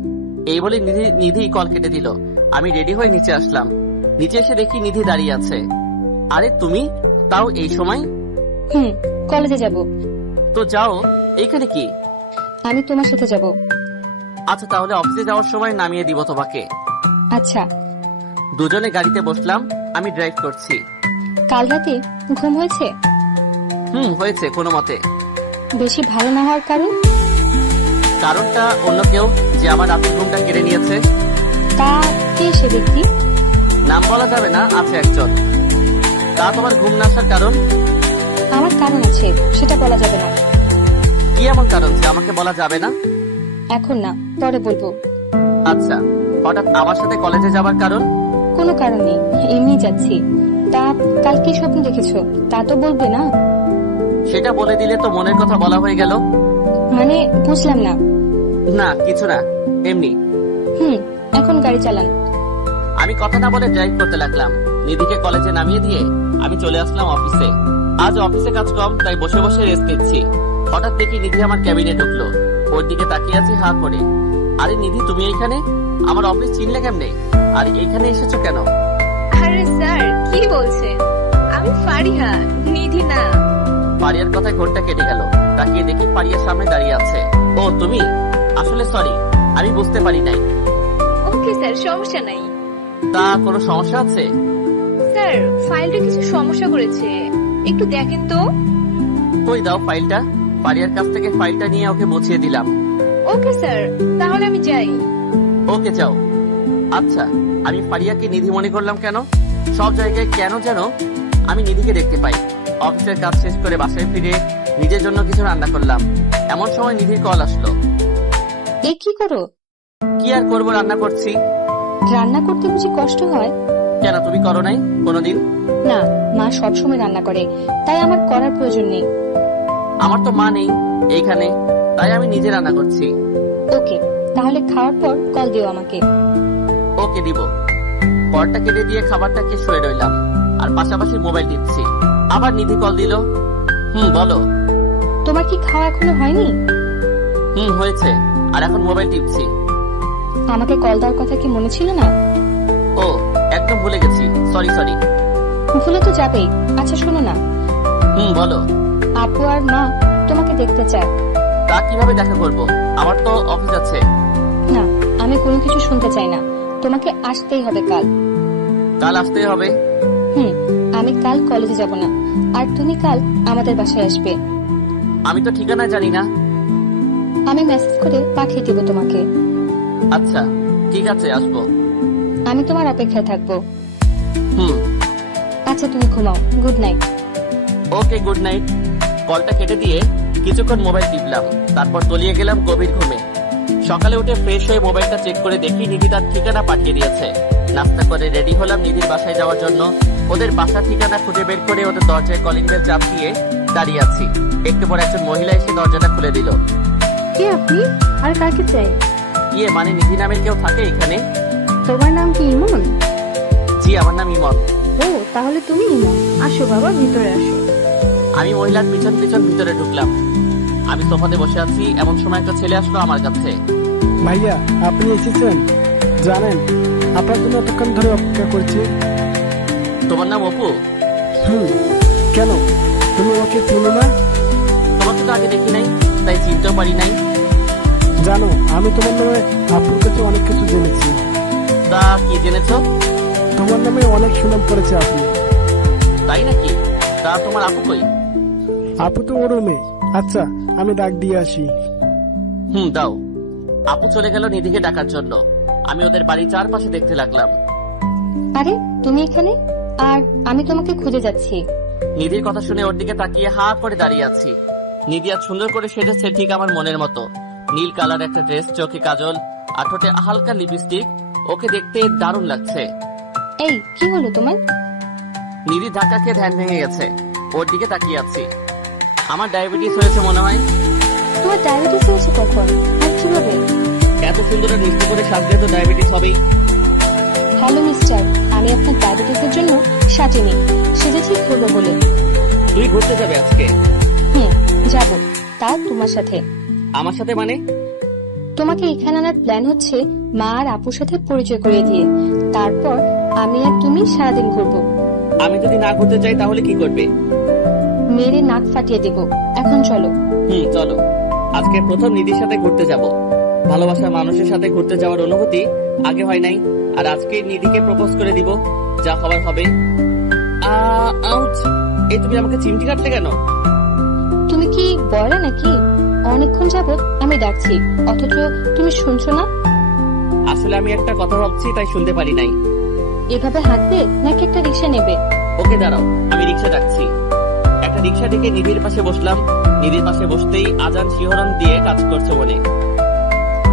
এই বলে নিধি কল কেটে দিল। আমি রেডি হয়ে নিচে আসলাম। নিচে এসে দেখি নিধি দাঁড়িয়ে আছে। আরে তুমি, তাও এই সময়? কলেজে যাব। তো যাও, এইখানে কি? আমি তোমার সাথে যাব। আচ্ছা, তাহলে অফিসে যাওয়ার সময় নামিয়ে দিব তোমাকে। আচ্ছা। দুজনে গাড়িতে বসলাম। আমি ড্রাইভ করছি। কাল রাতে ঘুম হয়েছে? হয়েছে কোনো মতে। বেশি ভালো না হওয়ার কারণ? কারণটা অন্য কেউ, যে আমার রাতের ঘুমটা কেড়ে নিয়েছে। তা কে সে ব্যক্তি? নাম বলা যাবে না, আছে একজন। তা তোমার ঘুম না আসার কারণ? আমার কারণ আছে, সেটা বলা যাবে না। কি এমন কারণ যে আমাকে বলা যাবে না? এখন না, পরে বলবো। আচ্ছা, হঠাৎ আমার সাথে কলেজে যাবার কারণ? কোনো কারণ নেই, এমনি যাচ্ছি। তা কাল কি স্বপ্ন দেখেছো, তা তো বলবে না? সেটা বলে দিলে তো মনের কথা বলা হয়ে গেল। মানে বুঝলাম না। না কিছু না, এমনি। এখন গাড়ি চালান। আমি কথা না বলে ড্রাইভ করতে লাগলাম। নিধিকে কলেজে নামিয়ে দিয়ে আমি চলে আসলাম অফিসে। আজ অফিসে কাজ কম, তাই বসে বসে রেস্ট নিচ্ছি। হঠাৎ দেখি নিধি আমার ক্যাবিনে ঢুকলো। ওর দিকে তাকিয়ে আছি হা করে। আরে নিধি, তুমি এইখানে? আমার অফিস চিনলে কেমনে? আর এইখানে এসেছো কেন? আরে স্যার, কি বলছেন? আমি ফারিহা, নিধি না। পারিয়ার কথায় ঘোরটা কেটে গেল। তাকিয়ে দেখি পারিয়ার সামনে দাঁড়িয়ে আছে। ও তুমি? আসলে সরি, আমি বুঝতে পারি নাই। ওকে স্যার, সমস্যা নাই। তা কোনো সমস্যা আছে? স্যার, ফাইলটা কিছু সমস্যা করেছে, একটু দেখেন তো। কই দাও ফাইলটা। পারিয়ার কাছ থেকে ফাইলটা নিয়ে ওকে বুঝিয়ে দিলাম। ওকে স্যার, তাহলে আমি যাই। ওকে যাও। আচ্ছা, আমি পারিয়াকে নিধি মনে করলাম কেন? সব জায়গায় কেন যেন আমি নিধিকে দেখতে পাই। অফিসের কাজ শেষ করে বাসায় ফিরে নিজের জন্য কিছু রান্না করলাম। এমন সময় নিধির কল আসলো। এ কি করো? কি আর করবো, রান্না করছি। রান্না করতে বুঝি কষ্ট হয়? কেন, তুমি করো নাই কোনোদিন? না, মা সবসময় রান্না করে, তাই আমার করার প্রয়োজন নেই। আমার তো মা নেই এইখানে, তাই আমি নিজে রান্না করছি। ওকে, তাহলে খাওয়ার পর কল দিও আমাকে। ওকে দিব। কলটা কেটে দিয়ে খাবারটা খেয়ে শুয়ে রইলাম আর পাশাপাশি মোবাইল টিপছি। আবার নিধি কল দিল। বলো। তোমার কি খাওয়া এখনো হয়নি? হয়েছে, আর এখন মোবাইল টিপছি। আমাকে কল দেওয়ার কথা কি মনে ছিল না? ও, একদম ভুলে গেছি, সরি। ভুলে তো যাবেই। আচ্ছা শোনো না। বলো। আপু আর মা তোমাকে দেখতে চায়। তা কিভাবে দেখা করব? আমার তো অফিস আছে। না, আমি কোনো কিছু শুনতে চাই না, তোমাকে আসতেই হবে কাল। কাল আসতেই হবে? আমি কাল কলেজে যাব না, আর তুমি কাল আমাদের বাসায় আসবে। আমি তো ঠিকানা জানি না। আমি মেসেজ করে পাঠিয়ে দিব তোমাকে। আচ্ছা ঠিক আছে, আসবো। আমি তোমার অপেক্ষায় থাকবো। হুম। আচ্ছা তুমি ঘুমাও, গুড নাইট। ওকে, গুড নাইট। কলটা কেটে দিয়ে কিছুক্ষণ মোবাইল টিপলাম, তারপর তলিয়ে গেলাম গভীর ঘুমে। সকালে উঠে ফ্রেশ হয়ে মোবাইলটা চেক করে দেখি নিধি তার ঠিকানা পাঠিয়ে দিয়েছে। নাস্তা করে রেডি হলাম নিধির বাসায় যাওয়ার জন্য। ওদের বাসার ঠিকানা খুঁজে বের করে ওদের দরজায় কলিং বেল চাপ দিয়ে দাঁড়িয়ে আছি। একটু পর একজন মহিলা এসে দরজাটা খুলে দিল। কে আপনি? আর কাকে চাই? ইয়ে মানে নিধি নামের কেউ থাকে এখানে? তোমার নাম কি ইমন? জি, আমার নাম ইমন। ও, তাহলে তুমি ইমন। আসো বাবা, ভিতরে আসো। আমি মহিলার পিছন পিছন ভিতরে ঢুকলাম। আমি সোফাতে বসে আছি, এমন সময় একটা ছেলে আসলো আমার কাছে। ভাইয়া, আপনি এসেছেন? জানেন, আপনার জন্য এতক্ষণ ধরে অপেক্ষা করছি। তোমার নাম অপু? কেন, তুমি ওকে চিনো না? তোমাকে তো আগে দেখি নাই, তাই চিনতেও পারি নাই। জানো, আমি তোমার নামে আপুর কাছে অনেক কিছু জেনেছি। তা কি জেনেছো? তোমার নামে অনেক সুনাম করেছে আপু। তাই নাকি? তা তোমার আপু কই? আপু তো ওর মেয়ে। আচ্ছা, আমি ডাক দিয়ে আসি। দাও। আপু চলে গেল নিধিকে ডাকার জন্য। আমি ওদের বাড়ি চারপাশে দেখতে লাগলাম। আরে তুমি এখানে? আর আমি তোমাকে খুঁজে যাচ্ছি। নিধির কথা শুনে ওর দিকে তাকিয়ে হা করে দাঁড়িয়ে আছি। নিধি আজ সুন্দর করে সেজেছে, ঠিক আমার মনের মতো। নীল কালার একটা ড্রেস, চোখে কাজল আর ঠোঁটে হালকা লিপস্টিক। ওকে দেখতে দারুণ লাগছে। এই কি হলো তোমার? নিধি ধাক্কা খেয়ে ধ্যান ভেঙে গেছে। ওর দিকে তাকিয়ে আছি। আমার ডায়াবেটিস হয়েছে মনে হয়। তোমার ডায়াবেটিস হয়েছে কখন আর কিভাবে? এত সুন্দর আর মিষ্টি করে সাজলে তো ডায়াবেটিস হবেই। হ্যালো মিস্টার, আমি আপনার ডায়াবেটিসের জন্য সাজিনি, সেজেছি ঘুরবো বলে। তুই ঘুরতে যাবে আজকে? যাব। তা তোমার সাথে? আমার সাথে মানে? তোমাকে এখানে আনার প্ল্যান হচ্ছে মা আর আপুর সাথে পরিচয় করিয়ে দিয়ে, তারপর আমি আর তুমি সারাদিন ঘুরবো। আমি যদি না ঘুরতে যাই তাহলে কি করবে? মেরে নাক ফাটিয়ে দেব। এখন চলো। চলো। আজকে প্রথম নিধির সাথে ঘুরতে যাব। ভালোবাসার মানুষের সাথে ঘুরতে যাওয়ার অনুভূতি আগে হয় নাই, আর আজকে নিধিকে প্রপোজ করে দিব। যা হবার হবে। আউচ! এই তুমি আমাকে চিমটি কাটলে কেন? তুমি কি বলে নাকি? অনেকক্ষণ যাবত আমি ডাকছি, অথচ তুমি শুনছো না। আসলে আমি একটা কথা ভাবছি, তাই শুনতে পারি নাই। এভাবে হাঁটবে নাকি একটা রিক্সা নেবে? ওকে দাঁড়াও, আমি রিক্সা ডাকছি। একটা রিক্সা ডেকে নিধির পাশে বসলাম। নিধির পাশে বসতেই আজান শিহরণ দিয়ে কাজ করছে মনে।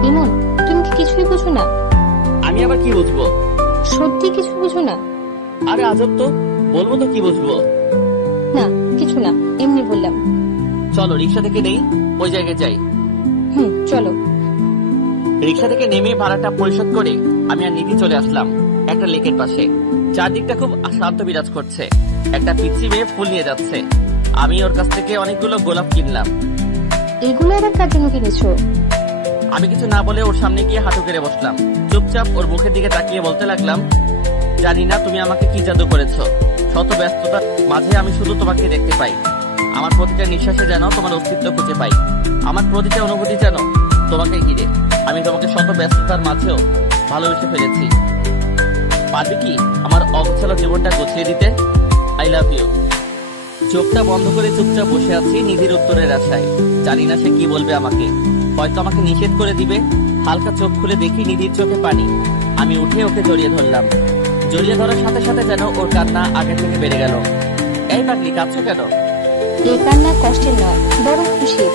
ইমন, তুমি কি কিছুই বুঝো না? আমি আবার কি বুঝবো? সত্যি কিছু বুঝো না? আরে আজব তো, বলবো তো কি বুঝবো। না কিছু না, এমনি বললাম। চলো রিক্সা থেকে নেই, ওই জায়গায় যাই। চলো। রিক্সা থেকে নেমে ভাড়াটা পরিশোধ করে আমি আর নিধি চলে আসলাম একটা লেকের পাশে। চারদিকটা খুব শান্ত বিরাজ করছে। একটা পিচ্ছি মেয়ে ফুল নিয়ে যাচ্ছে। আমি ওর কাছ থেকে অনেকগুলো গোলাপ কিনলাম। এগুলো আবার কার জন্য কিনেছো? আমি কিছু না বলে ওর সামনে গিয়ে হাঁটু কেড়ে বসলাম। চুপচাপ ওর মুখের দিকে তাকিয়ে বলতে লাগলাম, জানি না তুমি আমাকে কি জাদু করেছো। শত ব্যস্ততার মাঝে আমি শুধু তোমাকে দেখতে পাই। আমার প্রতিটা নিঃশ্বাসে যেন তোমার অস্তিত্ব খুঁজে পাই। আমার প্রতিটা অনুভূতি যেন তোমাকে ঘিরে। আমি তোমাকে শত ব্যস্ততার মাঝেও ভালোবেসে ফেলেছি। পারবে কি আমার অগোছালো জীবনটা গুছিয়ে দিতে? I love you. চোখটা বন্ধ করে চুপচাপ বসে আছি নিধির উত্তরের আশায়। জানি না সে কি বলবে আমাকে, হয়তো আমাকে নিষেধ করে দিবে। হালকা চোখ খুলে দেখি নিধির চোখে পানি। আমি উঠে ওকে জড়িয়ে ধরলাম। জড়িয়ে ধরার সাথে সাথে যেন ওর কান্না আগে থেকে বেড়ে গেল। এই পাগলি, কাঁদছো কেন? এই কান্না কষ্টের নয়, বরং খুশি।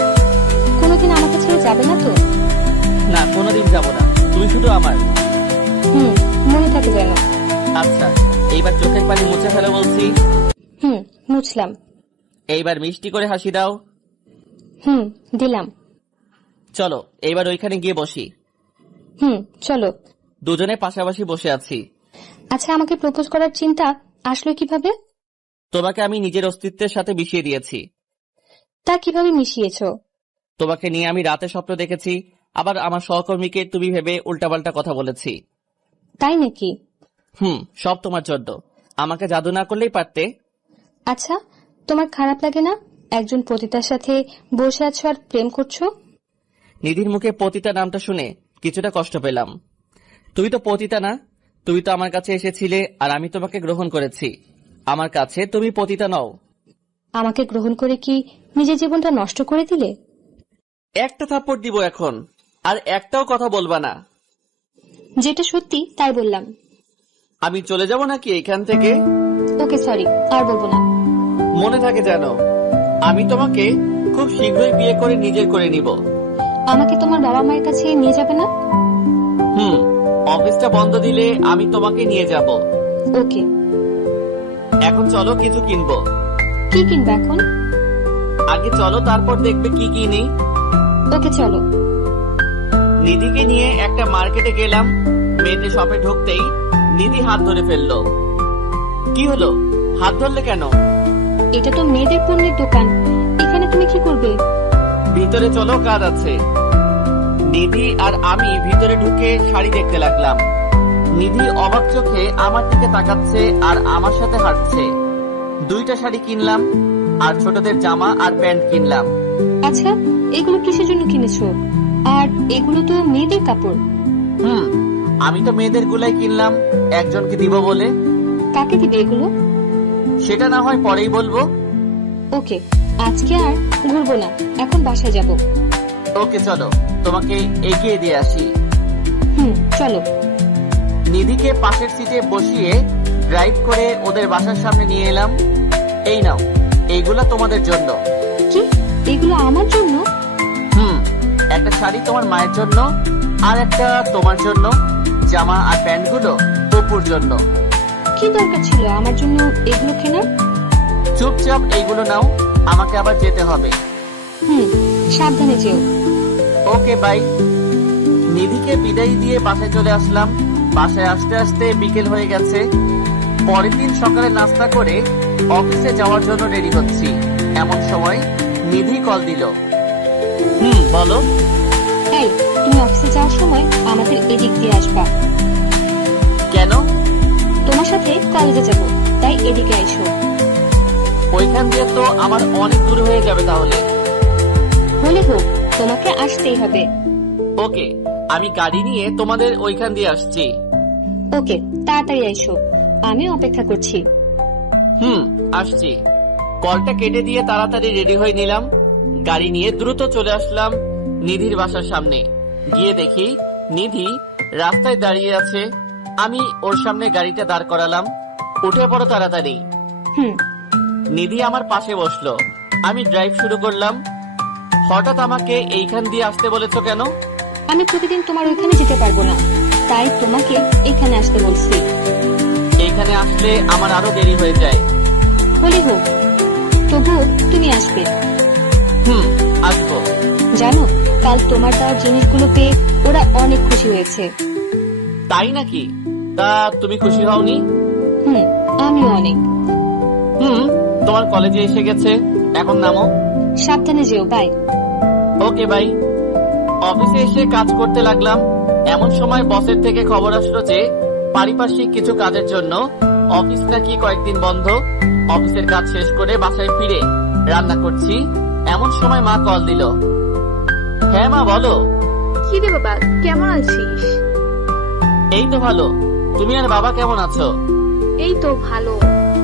কোনোদিন আমাকে ছেড়ে যাবে না তো? না, কোনোদিন যাব না, তুমি শুধু আমার। মনে থাকে যেন। আচ্ছা, এইবার চোখের পানি মুছে ফেলো বলছি। মুছলাম। এইবার মিষ্টি করে হাসি দাও। দিলাম। চলো এইবার ওইখানে গিয়ে বসি। চলো। দুজনে পাশাপাশি বসে আছি। আচ্ছা, আমাকে প্রপোজ করার চিন্তা আসলো কিভাবে? তোমাকে আমি নিজের অস্তিত্বের সাথে মিশিয়ে দিয়েছি। তা কিভাবে মিশিয়েছো? তোমাকে নিয়ে আমি রাতে স্বপ্ন দেখেছি, আবার আমার সহকর্মীকে তুমি ভেবে উল্টাপাল্টা কথা বলেছি। তাই নাকি? সব তোমার জন্য। আমাকে জাদু না করলেই পারতে। আচ্ছা, তোমার খারাপ লাগে না একজন পতিতার সাথে বসে আছো আর প্রেম করছো? নিধির মুখে পতিতা নামটা শুনে কিছুটা কষ্ট পেলাম। তুমি তো পতিতা না, তুমি তো আমার কাছে এসেছিলে আর আমি তোমাকে গ্রহণ করেছি। আমার কাছে তুমি পতিতা নও। আমাকে গ্রহণ করে কি নিজের জীবনটা নষ্ট করে দিলে? একটা থাপ্পড় দিব এখন, আর একটাও কথা বলবা না। যেটা সত্যি তাই বললাম। আমি চলে যাব নাকি এখান থেকে? ওকে, সরি, আর বলবো না। মনে থাকে যেন, আমি তোমাকে খুব শীঘ্রই বিয়ে করে নিজের করে নিব। আমাকে তোমার বাবা মায়ের কাছে নিয়ে যাবে না? অফিসটা বন্ধ দিলে আমি তোমাকে নিয়ে যাব। ওকে। এখন চলো কিছু কিনবো। কি কিনবে এখন? আগে চলো, তারপর দেখবে কি কিনি। ওকে, চলো। নিধিকে নিয়ে একটা মার্কেটে গেলাম। মেয়েদের শপে ঢুকতেই নিধি হাত ধরে ফেললো। কি হলো, হাত ধরলে কেন? এটা তো মেয়েদের পণ্যের দোকান, এখানে তুমি কি করবে? ভিতরে চলো, কাজ আছে। নিধি আর আমি ভিতরে ঢুকে শাড়ি দেখতে লাগলাম। নিধি অবাক চোখে আমার দিকে তাকাচ্ছে আর আমার সাথে হাঁটছে। দুইটা শাড়ি কিনলাম আর ছোটদের জামা আর প্যান্ট কিনলাম। আচ্ছা, এগুলো কিসের জন্য কিনেছো? আর এগুলো তো মেয়েদের কাপড়। আমি তো মেয়েদের গুলাই কিনলাম, একজনকে দিব বলে। কাকে দিবে এগুলো? সেটা না হয় পরেই বলবো। ওকে, আজকে আর ঘুরবো না, এখন বাসায় যাব। ওকে, চলো তোমাকে এগিয়ে দিয়ে আসি। চলো। নিধিকে পাশের সিটে বসিয়ে ড্রাইভ করে ওদের বাসার সামনে নিয়ে এলাম। এই নাও, এইগুলা তোমাদের জন্য। কি, এগুলো আমার জন্য? একটা শাড়ি তোমার মায়ের জন্য, আর একটা তোমার জন্য। জামা আর প্যান্ট গুলো অপুর জন্য। কি দরকার ছিল আমার জন্য এগুলো কেনার? চুপচাপ এইগুলো নাও, আমাকে আবার যেতে হবে। সাবধানে যেও। ওকে, বাই। নিধিকে বিদায় দিয়ে বাসায় চলে আসলাম। বাসায় আসতে আসতে বিকেল হয়ে গেছে। পরের দিন সকালে নাস্তা করে অফিসে যাওয়ার জন্য রেডি হচ্ছি, এমন সময় নিধি কল দিল। বলো। এই, তুমি অফিসে যাওয়ার সময় আমাদের এদিক দিয়ে আসবা। কেন? তোমার সাথে কলেজে যাব, তাই এদিকে আইসো। ওইখান দিয়ে তো আমার অনেক দূর হয়ে যাবে তাহলে। হলে হোক, তোমাকে আসতেই হবে। ওকে, আমি গাড়ি নিয়ে তোমাদের ওইখান দিয়ে আসছি। ওকে, তাড়াতাড়ি আইসো, আমি অপেক্ষা করছি। আসছি। কলটা কেটে দিয়ে তাড়াতাড়ি রেডি হয়ে নিলাম। গাড়ি নিয়ে দ্রুত চলে আসলাম নিধির বাসার সামনে। গিয়ে দেখি নিধি রাস্তায় দাঁড়িয়ে আছে। আমি ওর সামনে গাড়িটা দাঁড় করালাম। উঠে পড়ো তাড়াতাড়ি। নিধি আমার পাশে বসলো। আমি ড্রাইভ শুরু করলাম। হঠাৎ আমাকে এইখান দিয়ে আসতে বলেছো কেন? আমি প্রতিদিন তোমার ওইখানে যেতে পারবো না, তাই তোমাকে এখানে আসতে বলছি। এইখানে আসলে আমার আরো দেরি হয়ে যায়। হলে হোক, তবুও তুমি আসবে। আসবো। জানো, কাল তোমার দেওয়া জিনিসগুলো পেয়ে ওরা অনেক খুশি হয়েছে। তাই নাকি? তা তুমি খুশি হওনি? আমিও অনেক। তোমার কলেজে এসে গেছে, এখন নামো। সাবধানে যেও, বাই। Okay, by. অফিসে এসে কাজ করতে লাগলাম। এমন সময় বসের থেকে খবর আসলো যে পারিপার্শ্বিক কিছু কাজের জন্য অফিস নাকি কয়েকদিন বন্ধ। অফিসের কাজ শেষ করে বাসায় ফিরে রান্না করছি, এমন সময় মা কল দিল। হ্যাঁ মা, বলো। কি রে বাবা, কেমন আছিস? এই তো ভালো, তুমি আর বাবা কেমন আছো? এই তো ভালো।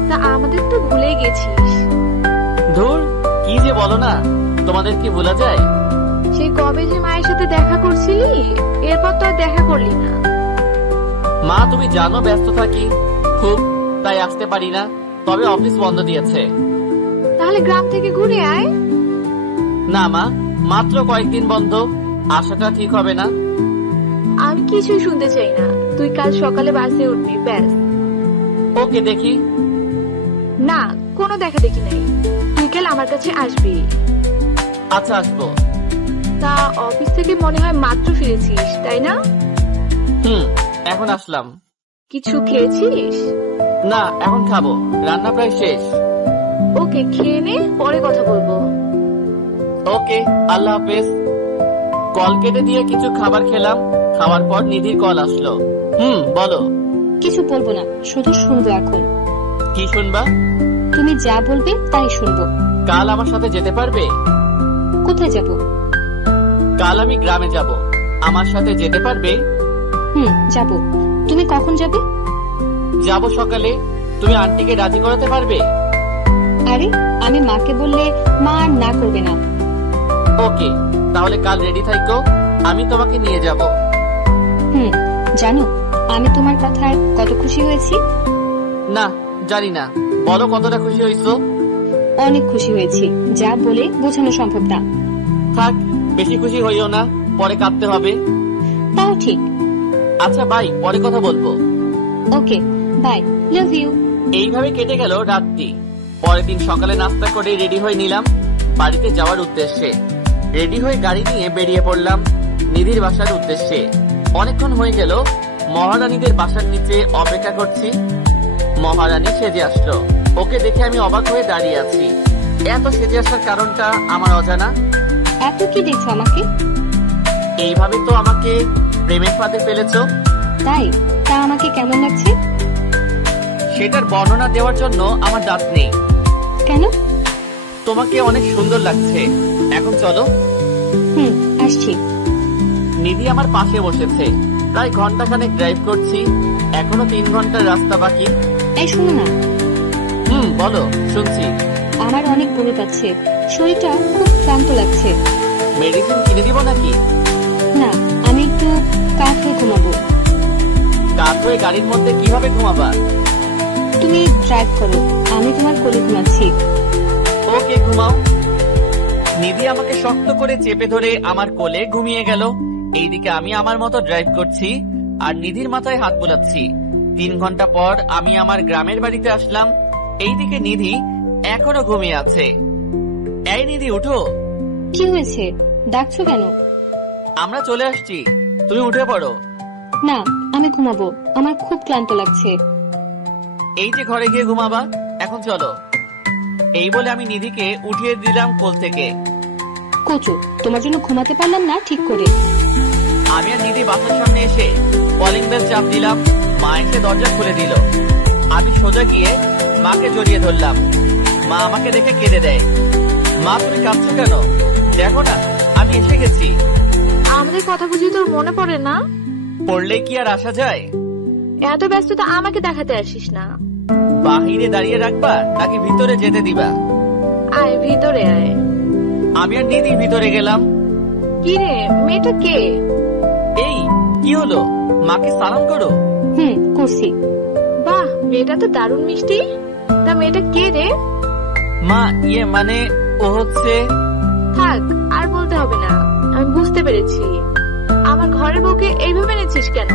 তা আমাদের তো ভুলে গেছিস। ধুর, কি যে বলো না, তোমাদের কি ভোলা যায়? সেই কবে যে মায়ের সাথে দেখা করছিলি, এরপর তো আর দেখা করলি না। মা, তুমি জানো ব্যস্ত থাকি খুব, তাই আসতে পারি না। তবে অফিস বন্ধ দিয়েছে। তাহলে গ্রাম থেকে ঘুরে আয়। না মা, মাত্র কয়েকদিন বন্ধ, আসাটা ঠিক হবে না। আমি কিছুই শুনতে চাই না, তুই কাল সকালে বাসে উঠবি, ব্যাস। ওকে, দেখি। না, কোনো দেখা দেখি নাই, তুই কাল আমার কাছে আসবি। আচ্ছা, আসবো। তা অফিস থেকে মনে হয় মাত্র ফিরেছিস, তাই না? এখন আসলাম। কিছু খেয়েছিস? না, এখন খাবো, রান্না প্রায় শেষ। ওকে, খেয়ে নে, পরে কথা বলবো। ওকে, আল্লাহ হাফেজ। কল কেটে দিয়ে কিছু খাবার খেলাম। খাওয়ার পর নিধির কল আসলো। বলো। কিছু বলবো না, শুধু শুনবো এখন। কি শুনবা? তুমি যা বলবে তাই শুনবো। কাল আমার সাথে যেতে পারবে? কোথায় যাব? কাল আমি গ্রামে যাব, আমার সাথে যেতে পারবে? যাব। তুমি কখন যাবে? যাব সকালে। তুমি আন্টিকে রাজি করাতে পারবে? আরে, আমি মাকে বললে মা আর না করবে না। ওকে, তাহলে কাল রেডি থাকো, আমি তোমাকে নিয়ে যাব। জানো আমি তোমার কথায় কত খুশি হয়েছি? না, জানি না, বলো কতটা খুশি হয়েছো? অনেক খুশি হয়েছি, যা বলে বোঝানো সম্ভব না। থাক, বেশি খুশি হইও না, পরে কাঁদতে হবে। তাও ঠিক। আচ্ছা বাই, পরে কথা বলবো। ওকে, বাই, লাভ ইউ। এইভাবে কেটে গেল রাতটি। পরের দিন সকালে নাস্তা করে রেডি হয়ে নিলাম বাড়িতে যাওয়ার উদ্দেশ্যে। রেডি হয়ে গাড়ি নিয়ে বেরিয়ে পড়লাম নিধির বাসার উদ্দেশ্যে। অনেকক্ষণ হয়ে গেল মহারানীদের বাসার নিচে অপেক্ষা করছি। মহারানী সেজে আসলো, ওকে দেখে আমি অবাক হয়ে দাঁড়িয়ে আছি। এত সেজে আসার কারণটা আমার অজানা। এত কি দেখছো আমাকে? এইভাবে তো আমাকে প্রেমের ফাঁদে ফেলেছো। তাই? তা আমাকে কেমন লাগছে? সেটার বর্ণনা দেওয়ার জন্য আমার দাঁত নেই। কেন? তোমাকে অনেক সুন্দর লাগছে। এখন চলো। আসছি। নিধি আমার পাশে বসেছে। প্রায় ঘন্টাখানেক ড্রাইভ করছি, এখনো 3 ঘন্টার রাস্তা বাকি। এই শোনো না। বলো, শুনছি। আমার অনেক বমি পাচ্ছে, শরীরটা খুব ক্লান্ত লাগছে। মেডিসিন কিনে দিব নাকি? না, আমি একটু কাত হয়ে ঘুমাবো। কাত হয়ে গাড়ির মধ্যে কিভাবে ঘুমাবা? তুমি ড্রাইভ করো, আমি তোমার কোলে ঘুমাচ্ছি। ওকে, ঘুমাও। নিধি আমাকে শক্ত করে চেপে ধরে আমার কোলে ঘুমিয়ে গেল। এইদিকে আমি আমার মতো ড্রাইভ করছি আর নিধির মাথায় হাত বোলাচ্ছি। 3 ঘন্টা পর আমি আমার গ্রামের বাড়িতে আসলাম। এইদিকে নিধি এখনো ঘুমিয়ে আছে। এই নিধি, উঠো। কি হয়েছে? ডাকছো কেন? আমরা চলে আসছি, তুমি উঠে পড়ো। না, আমি ঘুমাবো, আমার খুব ক্লান্ত লাগছে। এই যে ঘরে গিয়ে ঘুমাবা, এখন চলো। এই বলে আমি নিধিকে উঠিয়ে দিলাম কোল থেকে। কচু, তোমার জন্য ঘুমাতে পারলাম না ঠিক করে। আমি আর নিধি বাসার সামনে এসে কলিং বেল চাপ দিলাম। মা এসে দরজা খুলে দিল। আমি সোজা গিয়ে মাকে জড়িয়ে ধরলাম। মা আমাকে দেখে কেঁদে দেয়। মা, তুমি কাঁদছো কেন? দেখো না, আমি এসে গেছি। আমাদের কথা বুঝি তোর মনে পড়ে না? পড়লে কি আর আসা যায়? এত ব্যস্ততা আমাকে দেখাতে আসিস না। বাহিরে দাঁড়িয়ে রাখবা নাকি ভিতরে যেতে দিবা? আয়, ভিতরে আয়। আমি আর নিধি ভিতরে গেলাম। কি রে, মেয়েটা কে? এই কি হলো? মাকে সালাম করো। করছি। বাহ, মেয়েটা তো দারুণ মিষ্টি। তা মেয়েটা কে রে? মা, মানে ও হচ্ছে। থাক, আর বলতে হবে না, আমি বুঝতে পেরেছি। আমার ঘরের বউকে এইভাবে এনেছিস কেন?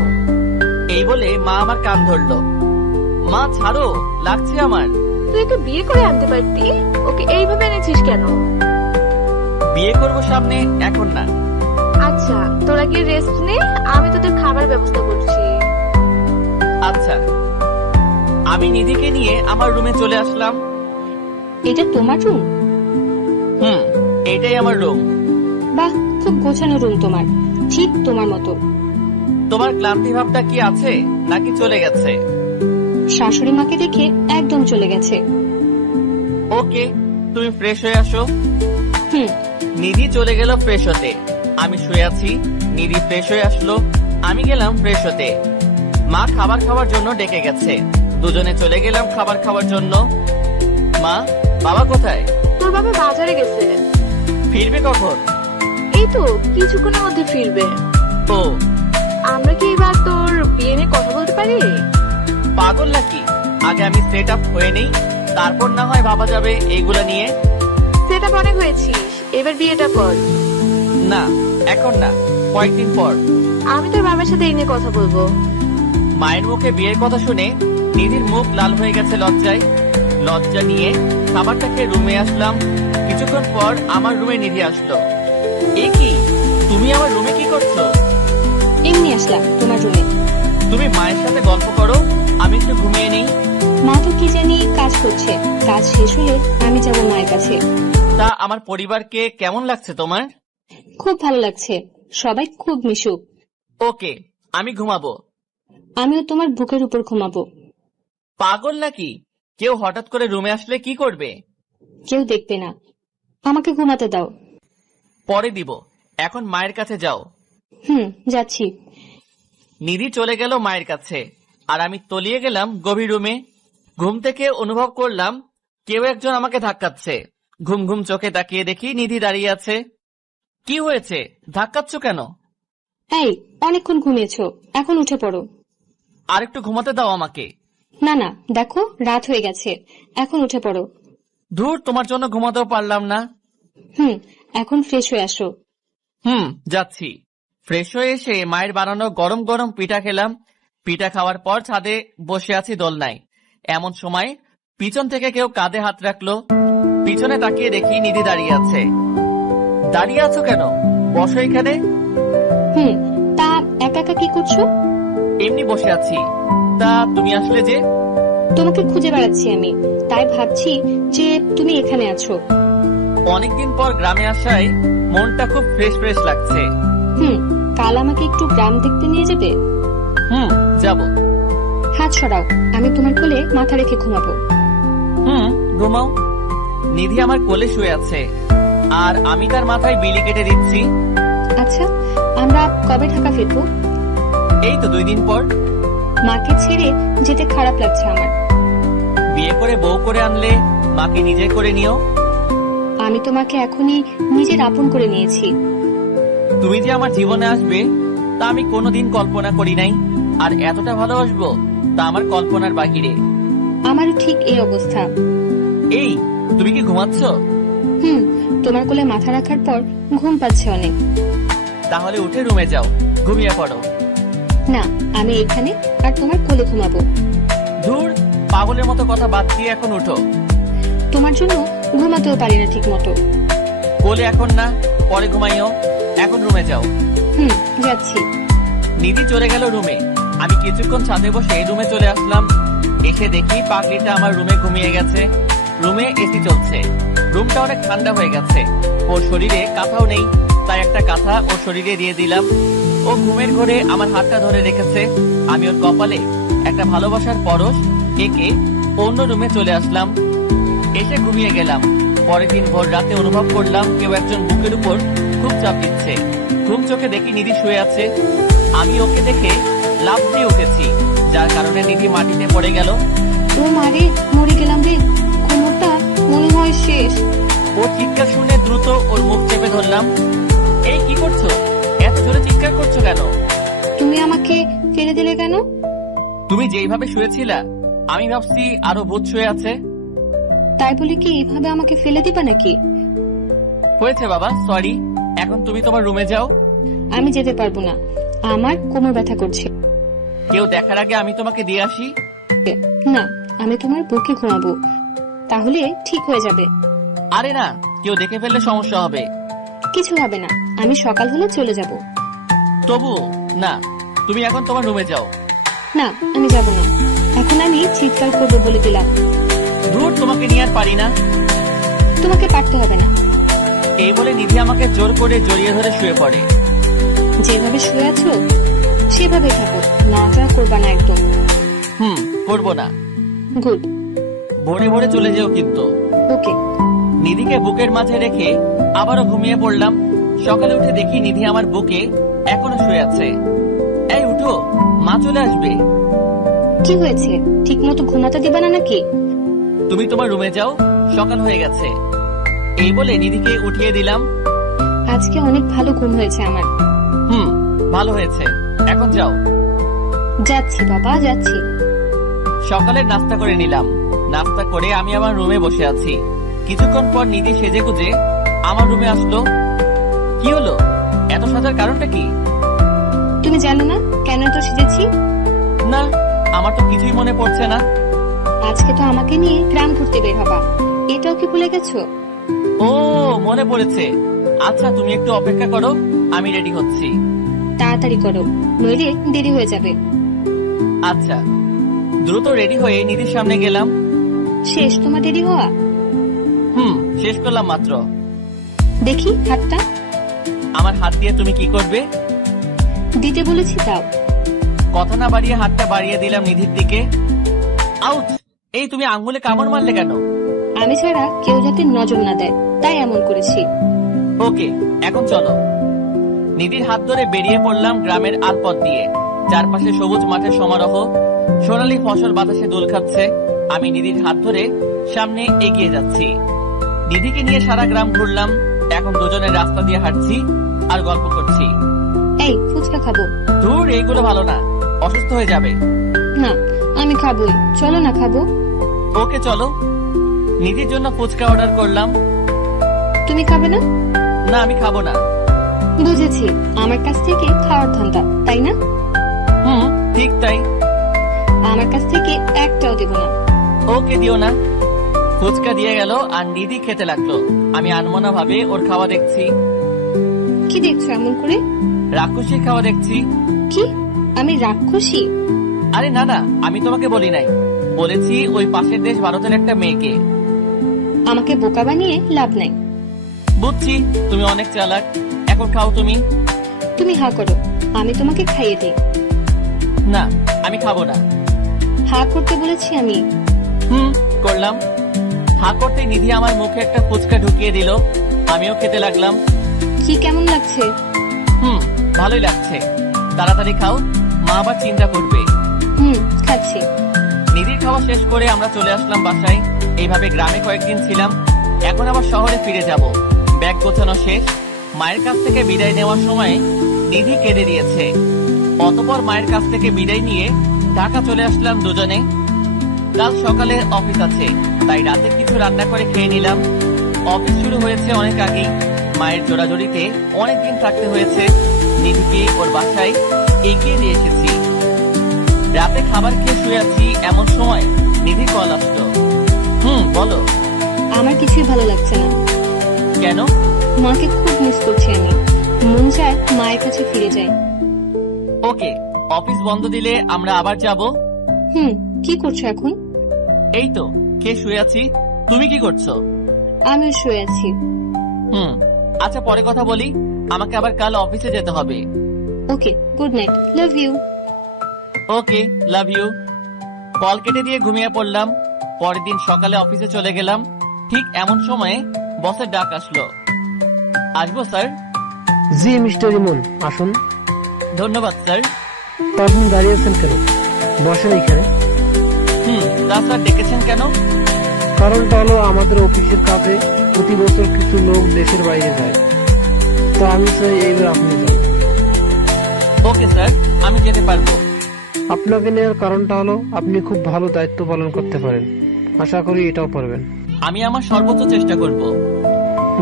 এই বলে মা আমার কান ধরলো। মা ছাড়ো, লাগছে আমার। তুই ওকে বিয়ে করে আনতে পারতি, ওকে এইভাবে এনেছিস কেন? বিয়ে করব সামনে, এখন না। আচ্ছা, তোরা গিয়ে রেস্ট নে, আমি তোদের খাবার ব্যবস্থা করছি। আচ্ছা। আমি নিধিকে নিয়ে আমার রুমে চলে আসলাম। এটা তোমার রুম? এটাই আমার রুম। বাহ, খুব গোছানো রুম তোমার, ঠিক তোমার মতো। তোমার ক্লান্তি ভাবটা কি আছে নাকি চলে গেছে? শাশুড়ি মাকে দেখে একদম চলে গেছে। ওকে, তুমি ফ্রেশ হয়ে আসো। হুম। নিধি চলে গেল ফ্রেশ হতে। আমি শুয়ে আছি, নিধি ফ্রেশ হয়ে আসলো, আমি গেলাম ফ্রেশ হতে। মা খাবার খাওয়ার জন্য ডেকে গেছে, দুজনে চলে গেলাম খাবার খাওয়ার জন্য। মা, বাবা কোথায়? তোর বাবা বাজারে গেছে। ফিরবে কখন? এই তো কিছুক্ষণের মধ্যে ফিরবে। ও, আমরা কি এবার তোর বিয়ে নিয়ে কথা বলতে পারি? পাগল নাকি? আগে আমি সেট আপ হয়ে নেই, তারপর না হয় ভাবা যাবে এইগুলা নিয়ে। সেটা অনেক হয়েছিস, এবার বিয়েটা কর। না, এখন না, কয়েকদিন পর। আমি তোর বাবার সাথে এই নিয়ে কথা বলবো। মায়ের মুখে বিয়ের কথা শুনে নিধির মুখ লাল হয়ে গেছে লজ্জায়। লজ্জা নিয়ে খাবারটা খেয়ে রুমে আসলাম। কিছুক্ষণ পর আমার রুমে নিধি আসলো। এ কি, তুমি আমার রুমে কি করছো? এমনি আসলাম তোমার রুমে। তুমি মায়ের সাথে গল্প করো, আমি একটু ঘুমিয়ে নেই। মা তো কি জানি কাজ করছে, কাজ শেষ হলে আমি যাব মায়ের কাছে। তা আমার পরিবারকে কেমন লাগছে তোমার? খুব ভালো লাগছে, সবাই খুব মিশুক। ওকে, আমি ঘুমাবো। আমিও তোমার বুকের উপর ঘুমাবো। পাগল নাকি? কেউ হঠাৎ করে রুমে আসলে কি করবে? কেউ দেখবে না, আমাকে ঘুমাতে দাও। পরে দিব, এখন মায়ের কাছে যাও। যাচ্ছি। নিধি চলে গেল মায়ের কাছে, আর আমি তলিয়ে গেলাম গভীর রুমে। ঘুম থেকে অনুভব করলাম কেউ একজন আমাকে ধাক্কাচ্ছে। ঘুম ঘুম চোখে তাকিয়ে দেখি নিধি দাঁড়িয়ে আছে। কি হয়েছে, ধাক্কাচ্ছ কেন? এই, অনেকক্ষণ ঘুমিয়েছো, এখন উঠে পড়ো। আর একটু ঘুমাতে দাও আমাকে। না না, দেখো রাত হয়ে গেছে, এখন উঠে পড়ো। ধুর, তোমার জন্য ঘুমাতেও পারলাম না। এখন ফ্রেশ হয়ে আসো। যাচ্ছি। ফ্রেশ হয়ে এসে মায়ের বানানো গরম গরম পিঠা খেলাম। পিঠা খাওয়ার পর ছাদে বসে আছি দোলনায়। এমন সময় পিছন থেকে কেউ কাঁধে হাত রাখলো। পিছনে তাকিয়ে দেখি নিধি দাঁড়িয়ে আছে। দাঁড়িয়ে আছো কেন? বসো এখানে। তা একা একা কি করছো? এমনি বসে আছি। তা তুমি আসলে যে? তোমাকে খুঁজে বেড়াচ্ছি আমি, তাই ভাবছি যে তুমি এখানে আছো। অনেকদিন পর গ্রামে আসায় মনটা খুব ফ্রেশ ফ্রেশ লাগছে। কাল আমাকে একটু গ্রাম দেখতে নিয়ে যাবে? যাব। হাত সরাও, আমি তোমার কোলে মাথা রেখে ঘুমাবো। ঘুমাও। নিধি আমার কোলে শুয়ে আছে, আর আমি তার মাথায় বিলি কেটে দিচ্ছি। আচ্ছা, আমরা কবে ঢাকা ফিরবো? এই তো 2 দিন পর। মাকে ছেড়ে যেতে খারাপ লাগছে আমার। বিয়ে করে বউ করে আনলে মাকে নিজে করে নিও। আমি তোমাকে এখনই নিজের আপন করে নিয়েছি। তুমি যে আমার জীবনে আসবে তা আমি কোনোদিন কল্পনা করি নাই, আর এতটা ভালোবাসবো তা আমার কল্পনার বাহিরে। আমারও ঠিক এই অবস্থা। এই, তুমি কি ঘুমাচ্ছ? তোমার কোলে মাথা রাখার পর ঘুম পাচ্ছে অনেক। তাহলে উঠে রুমে যাও, ঘুমিয়ে পড়ো। না, আমি এখানে আর তোমার কোলে ঘুমাবো। ধুর, পাগলের মতো কথা বাদ দিয়ে এখন উঠো। তোমার জন্য ঘুমাতেও পারি না ঠিক মতো। কোলে এখন না, পরে ঘুমাইও। এখন রুমে যাও। যাচ্ছি। নিধি চলে গেল রুমে। আমি কিছুক্ষণ ছাদে বসে রুমে চলে আসলাম। এসে দেখি পাগলিটা আমার রুমে ঘুমিয়ে গেছে। রুমে এসি চলছে, রুমটা অনেক ঠান্ডা হয়ে গেছে। ওর শরীরে কাঁথাও নেই, তাই একটা কাঁথা ওর শরীরে দিয়ে দিলাম। ও ঘুমের ঘরে আমার হাতটা ধরে রেখেছে। আমি ওর কপালে একটা ভালোবাসার পরশ এঁকে অন্য রুমে চলে আসলাম। এসে ঘুমিয়ে গেলাম। পরের দিন ভোর রাতে অনুভব করলাম কেউ একজন বুকের উপর খুব চাপ দিচ্ছে। ঘুম চোখে দেখি নিধি শুয়ে আছে। আমি ওকে দেখে লাফ দিয়ে উঠেছি, যার কারণে নিধি মাটিতে পড়ে গেল। ও মারে, মরে গেলাম রে, কোমরটা মনে হয় শেষ। ও চিৎকার শুনে দ্রুত ওর মুখ চেপে ধরলাম। এই কি করছো? এত জোরে চিৎকার করছো কেন? তুমি আমাকে ফেলে দিলে কেন? তুমি যেইভাবে শুয়েছিলা আমি ভাবছি আরো ভূত শুয়ে আছে। তাই বলে কি এইভাবে আমাকে ফেলে দিবা নাকি? হয়েছে বাবা, সরি। এখন তুমি তোমার রুমে যাও। আমি যেতে পারবো না, আমার কোমর ব্যথা করছে। কেউ দেখার আগে আমি তোমাকে দিয়ে আসি। না, আমি তোমার বুকে ঘুমাবো, তাহলে ঠিক হয়ে যাবে। আরে না, কেউ দেখে ফেললে সমস্যা হবে। কিছু হবে না, আমি সকাল হলে চলে যাব। তবু না, তুমি এখন তোমার রুমে যাও। না, আমি যাব না, এখন আমি চিৎকার করবো বলে দিলাম। দূর, তোমাকে নিয়ে আর পারি না। তোমাকে পারতে হবে না। এই বলে নিধি আমাকে জোর করে জড়িয়ে ধরে শুয়ে পড়ে। যেভাবে শুয়ে আছো সেভাবে থাকো, নড়াচড়া করবা না একদম। করবো না। গুড। ভোরে ভোরে চলে যেও কিন্তু। ওকে। নিধিকে বুকের মাঝে রেখে আবারও ঘুমিয়ে পড়লাম। সকালে উঠে দেখি নিধি আমার বুকে এখনো শুয়ে আছে। এই উঠো, মা চলে আসবে। কি হয়েছে? ঠিক মতো ঘুমাতে দিবা না নাকি? তুমি তোমার রুমে যাও, সকাল হয়ে গেছে। এই বলে নিধিকে উঠিয়ে দিলাম। আজকে অনেক ভালো ঘুম হয়েছে আমার। ভালো হয়েছে, এখন যাও। যাচ্ছি বাবা, যাচ্ছি। সকালের নাস্তা করে নিলাম। নাস্তা করে আমি আমার রুমে বসে আছি। কিছুক্ষণ পর নিধি সেজে গুজে আমার রুমে আসলো। কি হলো? এত সাজার কারণটা কি? তুমি জানো না কেন তো সেজেছি? না, আমার তো কিছুই মনে পড়ছে না। আজকে তো আমাকে নিয়ে গ্রাম ঘুরতে বের হবা, এটাও কি ভুলে গেছো? ও, মনে পড়েছে। আচ্ছা, তুমি একটু অপেক্ষা করো, আমি রেডি হচ্ছি। তাড়াতাড়ি করো, নইলে দেরি হয়ে যাবে। আচ্ছা। দ্রুত রেডি হয়ে নিধির সামনে গেলাম। শেষ তোমার দেরি হওয়া? শেষ করলাম মাত্র। দেখি হাতটা। আমার হাত দিয়ে তুমি কি করবে? দিতে বলেছি দাও। কথা না বাড়িয়ে হাতটা বাড়িয়ে দিলাম নিধির দিকে। আউচ! এই তুমি আঙ্গুলে কামড় মারলে কেন? আমি ছাড়া কেউ যাতে নজর না দেয়, তাই এমন করেছি। ওকে, এখন চলো। নিধির হাত ধরে বেরিয়ে পড়লাম গ্রামের আলপথ দিয়ে। চারপাশে সবুজ মাঠের সমারোহ, সোনালী ফসল বাতাসে দোল খাচ্ছে। আমি নিধির হাত ধরে সামনে এগিয়ে যাচ্ছি। নিধিকে নিয়ে সারা গ্রাম ঘুরলাম। এখন দুজনের রাস্তা দিয়ে হাঁটছি আর গল্প করছি। এই ফুচকা খাবো। দূর, এইগুলো ভালো না, অসুস্থ হয়ে যাবে। না, আমি খাবোই, চলো না খাবো। ওকে চলো। নিধির জন্য ফুচকা অর্ডার করলাম। তুমি খাবে না? না, আমি খাবো না। বুঝেছি, আমার কাছ থেকে খাওয়ার ধান্দা, তাই না? ঠিক তাই। আমার কাছ থেকে একটাও দেব না। ওকে, দিও না। ফুচকা দিয়ে গেল আর নিধি খেতে লাগলো। আমি আনমনা ভাবে ওর খাওয়া দেখছি। কি দেখছো এমন করে? রাক্ষসী খাওয়া দেখছি। কি? আমি রাক্ষসী? আরে না না, আমি তোমাকে বলি নাই। বলেছি ওই পাশের দেশ ভারতের একটা মেয়েকে। আমাকে বোকা বানিয়ে লাভ নাই। বুঝছি, তুমি অনেক চালাক। এখন খাও তুমি। তুমি হা করো, আমি তোমাকে খাইয়ে দিই। না, আমি খাবো না। হা করতে বলেছি আমি। করলাম। হা করতে নিধি আমার মুখে একটা ফুচকা ঢুকিয়ে দিল। আমিও খেতে লাগলাম। কি কেমন লাগছে? ভালোই লাগছে। তাড়াতাড়ি খাও, মা আবার চিন্তা করবে। খাচ্ছি। নিধির খাওয়া শেষ করে আমরা চলে আসলাম বাসায়। এইভাবে গ্রামে কয়েকদিন ছিলাম। এখন আবার শহরে ফিরে যাব। ব্যাগ গোছানো শেষ। মায়ের কাছ থেকে বিদায় নেওয়ার সময় নিধি কেঁদে দিয়েছে। অতঃপর মায়ের কাছ থেকে বিদায় নিয়ে ঢাকা চলে আসলাম দুজনে। কাল সকালে অফিস আছে, তাই রাতে কিছু রান্না করে খেয়ে নিলাম। অফিস শুরু হয়েছে অনেক আগেই। মায়ের জোড়াজড়িতে অনেকদিন থাকতে হয়েছে। নিধিকে ওর বাসায় এগিয়ে দিয়ে এসেছি। রাতে খাবার খেয়ে শুয়ে আছি, এমন সময় নিধি কল আসলো। বলো। আমার কিছুই ভালো লাগছে না। কেন? মাকে খুব মিস করছি আমি। মন চায় মায়ের কাছে ফিরে যাই। ওকে, অফিস বন্ধ দিলে আমরা আবার যাব। কি করছো এখন? এই তো খেয়ে শুয়ে আছি। তুমি কি করছো? আমিও শুয়ে আছি। আচ্ছা, পরে কথা বলি। আমাকে আবার কাল অফিসে যেতে হবে। Okay, good night, love you. Okay, love you. Call কেটে দিয়ে ঘুমিয়ে পড়লাম। পরের দিন সকালে অফিসে চলে গেলাম। ঠিক এমন সময়ে বসের ডাক আসলো। আসবো স্যার? জি মিস্টার ইমন, আসুন। ধন্যবাদ স্যার। তা আপনি দাঁড়িয়ে আছেন কেন? বসেন এখানে। তা স্যার ডেকেছেন কেন? কারণটা হলো আমাদের অফিসের কাজে প্রতি বছর কিছু লোক দেশের বাইরে যায়, তো আমি চাই এইবার আপনি যান। ওকে স্যার, আমি যেতে পারবো। আপনাকে নেওয়ার কারণটা হলো আপনি খুব ভালো দায়িত্ব পালন করতে পারেন। আশা করি এটাও পারবেন। আমি আমার সর্বোচ্চ চেষ্টা করব।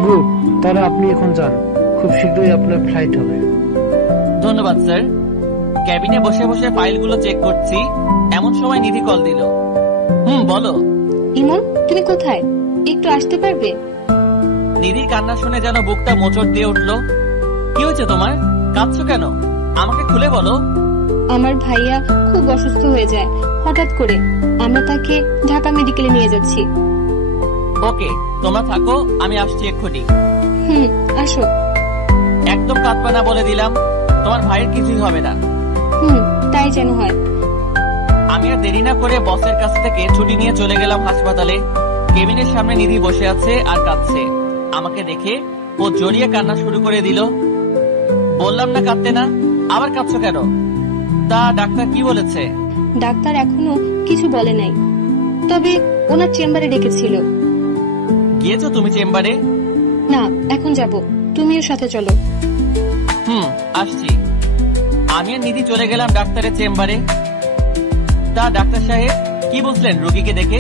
গুড, তাহলে আপনি এখন যান। খুব শীঘ্রই আপনার ফ্লাইট হবে। ধন্যবাদ স্যার। ক্যাবিনে বসে বসে ফাইলগুলো চেক করছি, এমন সময় নিধি কল দিল। বলো। ইমন, তুমি কোথায়? একটু আসতে পারবে? নিধির কান্না শুনে যেন বুকটা মোচড় দিয়ে উঠলো। কি হয়েছে তোমার? কাঁদছো কেন? আমাকে খুলে বলো। আমার ভাইয়া খুব অসুস্থ হয়ে যায় হঠাৎ করে। আমরা তাকে ঢাকা মেডিকেলে নিয়ে যাচ্ছি। ওকে, তোমরা থাকো, আমি আসছি এক্ষুনি। আসো। একদম কাঁদবে না বলে দিলাম। তোমার ভাইয়ের কিছুই হবে না। তাই যেন হয়। আমি আর দেরি না করে বসের কাছ থেকে ছুটি নিয়ে চলে গেলাম হাসপাতালে। কেবিনের সামনে নিধি বসে আছে আর কাঁদছে। আমাকে দেখে ও জড়িয়ে কান্না শুরু করে দিল। বললাম না কাঁদতে না, আবার কাঁদছো কেন? তা ডাক্তার কি বলেছে? ডাক্তার এখনো কিছু বলে নাই, তবে ওনার চেম্বারে ডেকেছিল। গিয়েছো তুমি চেম্বারে? না, এখন যাব, তুমিও সাথে চলো। আসছি। আমি আর নিধি চলে গেলাম ডাক্তারের চেম্বারে। তা ডাক্তার সাহেব কি বুঝলেন রোগীকে দেখে?